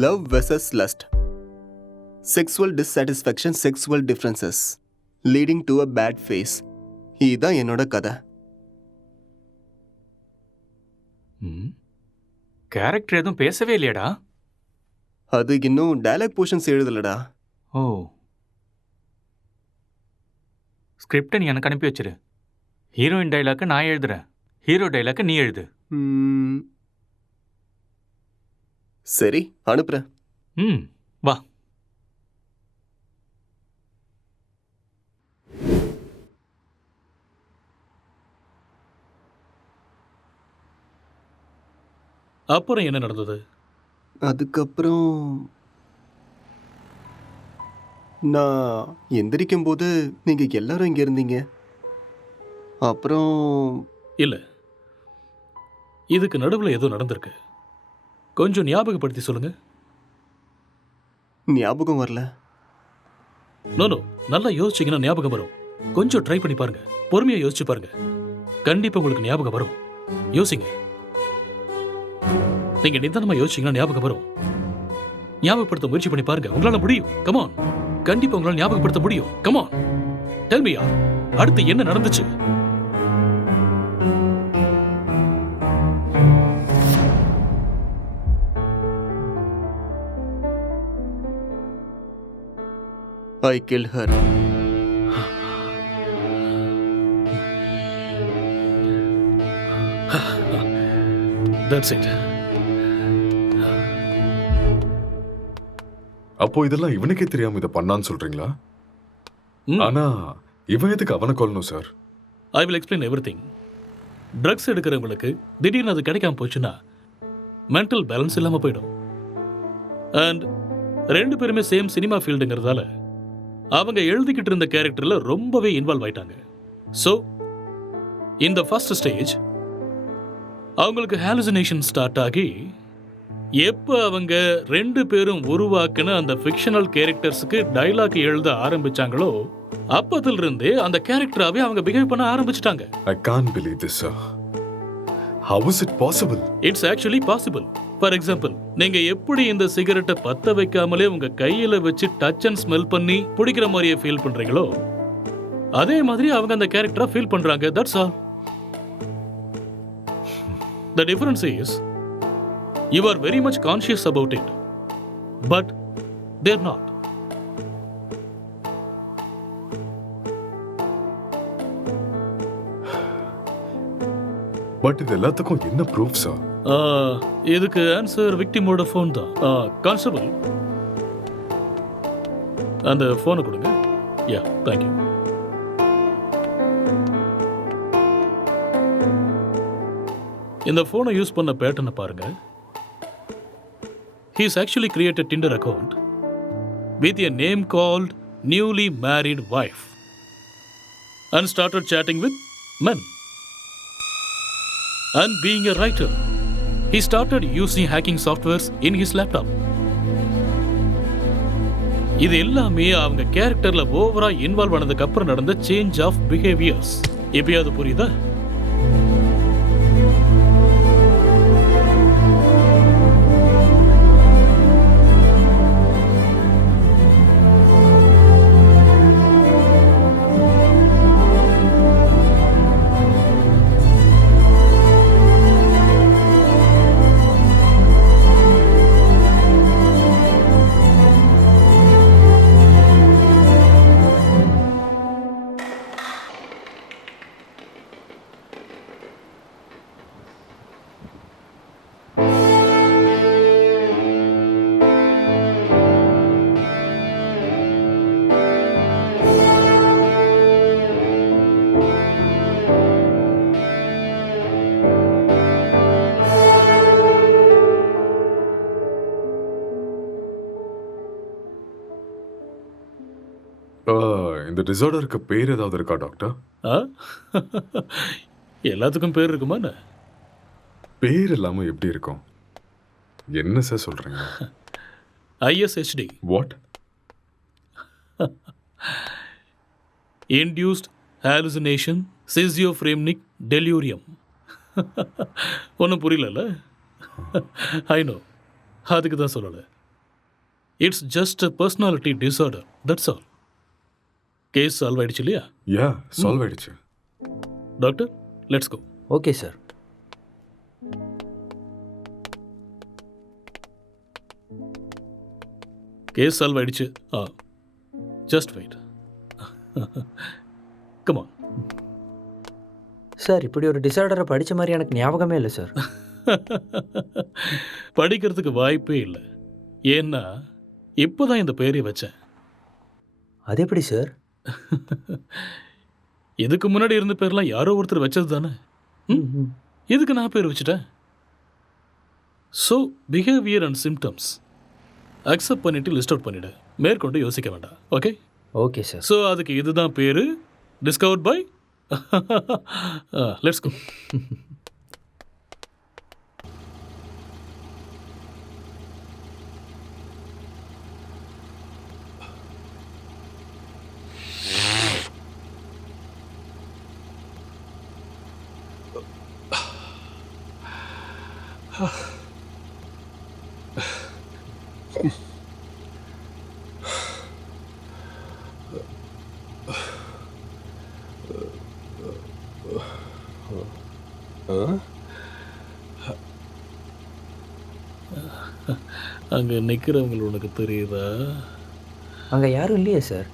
Love versus lust, sexual dissatisfaction, sexual differences leading to a bad phase. இதுதான் என்னோட கதை. கேரக்டர் எதுவும் பேசவே இல்லையாடா? அது இன்னும் டயலாக் போர்ஷன்ஸ் எழுதலடா. ஓ, ஸ்கிரிப்டை நீ எனக்கு அனுப்பி வச்சிரு. ஹீரோயின் டைலாக்கை நான் எழுதுறேன், ஹீரோ டைலாக்கை நீ எழுது. சரி, அனுப்புறேன். வா. அப்புறம் என்ன நடந்தது? அதுக்கப்புறம் நான் எந்திரிக்கும் போது நீங்க எல்லாரும் இங்க இருந்தீங்க. அப்புறம் இல்ல, இதுக்கு நடுவில் ஏதோ நடந்திருக்கு. கொஞ்சம் ஞாபகப்படுத்தி சொல்லுங்க. ஞாபகம் வரல. நோ, நல்லா யோசிச்சீங்கன்னா ஞாபகம் வரும். கொஞ்சம் ட்ரை பண்ணி பாருங்க, பொறுமையா யோசிச்சு பாருங்க. கண்டிப்பா உங்களுக்கு ஞாபகம் வரும். யோசிங்க. நீங்க நிதானமா யோசிச்சீங்கன்னா ஞாபகம் வரும். ஞாபகப்படுத்த முயற்சி பண்ணி பாருங்க, உங்களால முடியும். கமான், கண்டிப்பா உங்களால ஞாபகப்படுத்த முடியும். கமான், டெல் மீ, அடுத்து என்ன நடந்துச்சு? I killed her. That's it. அப்போ இதெல்லாம் இவனுக்கே தெரியாம இதை பண்ணான்னு சொல்றீங்களா? ஆனா இவன் எதுக்கு அவனை கொல்லணும் சார்? I will explain everything. Drugs எடுக்கிறவங்களுக்கு திடீர்னு அது கிடைக்காம போச்சுன்னா மென்டல் பேலன்ஸ் இல்லாம போயிடும். அண்ட் ரெண்டு பேருமே சேம் சினிமா ஃபீல்டுங்கிறதால அவங்க எழுதிக்கிட்டு இருந்த கேரக்டர்ல ரொம்பவே இன்வால்வ் ஆயிட்டாங்க. ஸோ இந்த ஃபர்ஸ்ட் ஸ்டேஜ் அவங்களுக்கு ஹாலுசினேஷன் ஸ்டார்ட் ஆகி எப்போ அவங்க ரெண்டு பேரும் உருவாக்குன அந்த ஃபிக்ஷனல் கேரக்டர்ஸுக்கு டைலாக் எழுத ஆரம்பிச்சாங்களோ அப்பதிலிருந்தே அந்த கேரக்டராகவே அவங்க பிஹேவ் பண்ண ஆரம்பிச்சிட்டாங்க. I can't believe this, sir. How is it possible? It's actually possible. For example, நீங்க எப்படி இந்த சிகரெட்டை பத்த வைக்காமலே உங்க கையில வச்சு டச் அண்ட் ஸ்மெல் பண்ணி பிடிக்கிற மாதிரியே ஃபீல் பண்றீங்களோ அதே மாதிரி அவங்க அந்த கேரக்டரா ஃபீல் பண்றாங்க. That's all. The difference is you are very much conscious about it, but they're not. But இது எல்லாத்துக்கும் என்ன ப்ரூஃப் சார்? இதுக்கு ஆன்சர் விக்டிமோட ஃபோன் தான். கான்ஸ்டபிள், அந்த ஃபோனை கொடுங்க. யா, தேங்க்யூ. இந்த ஃபோனை யூஸ் பண்ண பேட்டர்னை பாருங்க. He has actually created Tinder account with a name called newly married wife and started chatting with men. And being a writer, he started using hacking softwares in his laptop. இது எல்லாமே அவங்க கேரக்டர்ல ஓவரா involve ஆனதுக்கு அப்புறம் நடந்த change of behaviours. எப்பயாவது புரியுதா? இந்த டிசார்டருக்கு பேர் ஏதாவது இருக்கா டாக்டர்? எல்லாத்துக்கும் பேர் இருக்குமா? பேர் இல்லாமல் எப்படி இருக்கும்? என்ன சார் சொல்கிறீங்க? ISHD. What? Induced hallucination schizophrenic delirium. ஒன்றும் புரியல. ஐ நோ, அதுக்கு தான் சொல்லலை. It's just a personality disorder, that's all. Case solve ஆயிடுச்சு இல்லையா? யா, சால்வ் ஆயிடுச்சு. Doctor, let's go. Okay sir. Case solve ஆயிடுச்சு. Just wait. Come on. Sir, இப்படி ஒரு டிசார்டரை படித்த மாதிரி எனக்கு ஞாபகமே இல்லை சார். படிக்கிறதுக்கு வாய்ப்பே இல்லை. ஏன்னா இப்போதான் இந்த பேரை வச்சேன். அது எப்படி சார்? இதுக்கு முன்னாடி இருந்த பேர்லாம் யாரோ ஒருத்தர் வச்சது தானே. இதுக்கு நான் பேர் வச்சுட்டேன். So behaviour and symptoms accept பண்ணிட்டு லிஸ்ட் அவுட் பண்ணிவிடு. மேற்கொண்டு யோசிக்க வேண்டாம். ஓகே? Okay sir. ஸோ அதுக்கு இதுதான் பேர். Discovered by. Let's go. அங்கே நிற்கிறவங்க உனக்கு தெரியுதா? அங்கே யாரும் இல்லையே சார்.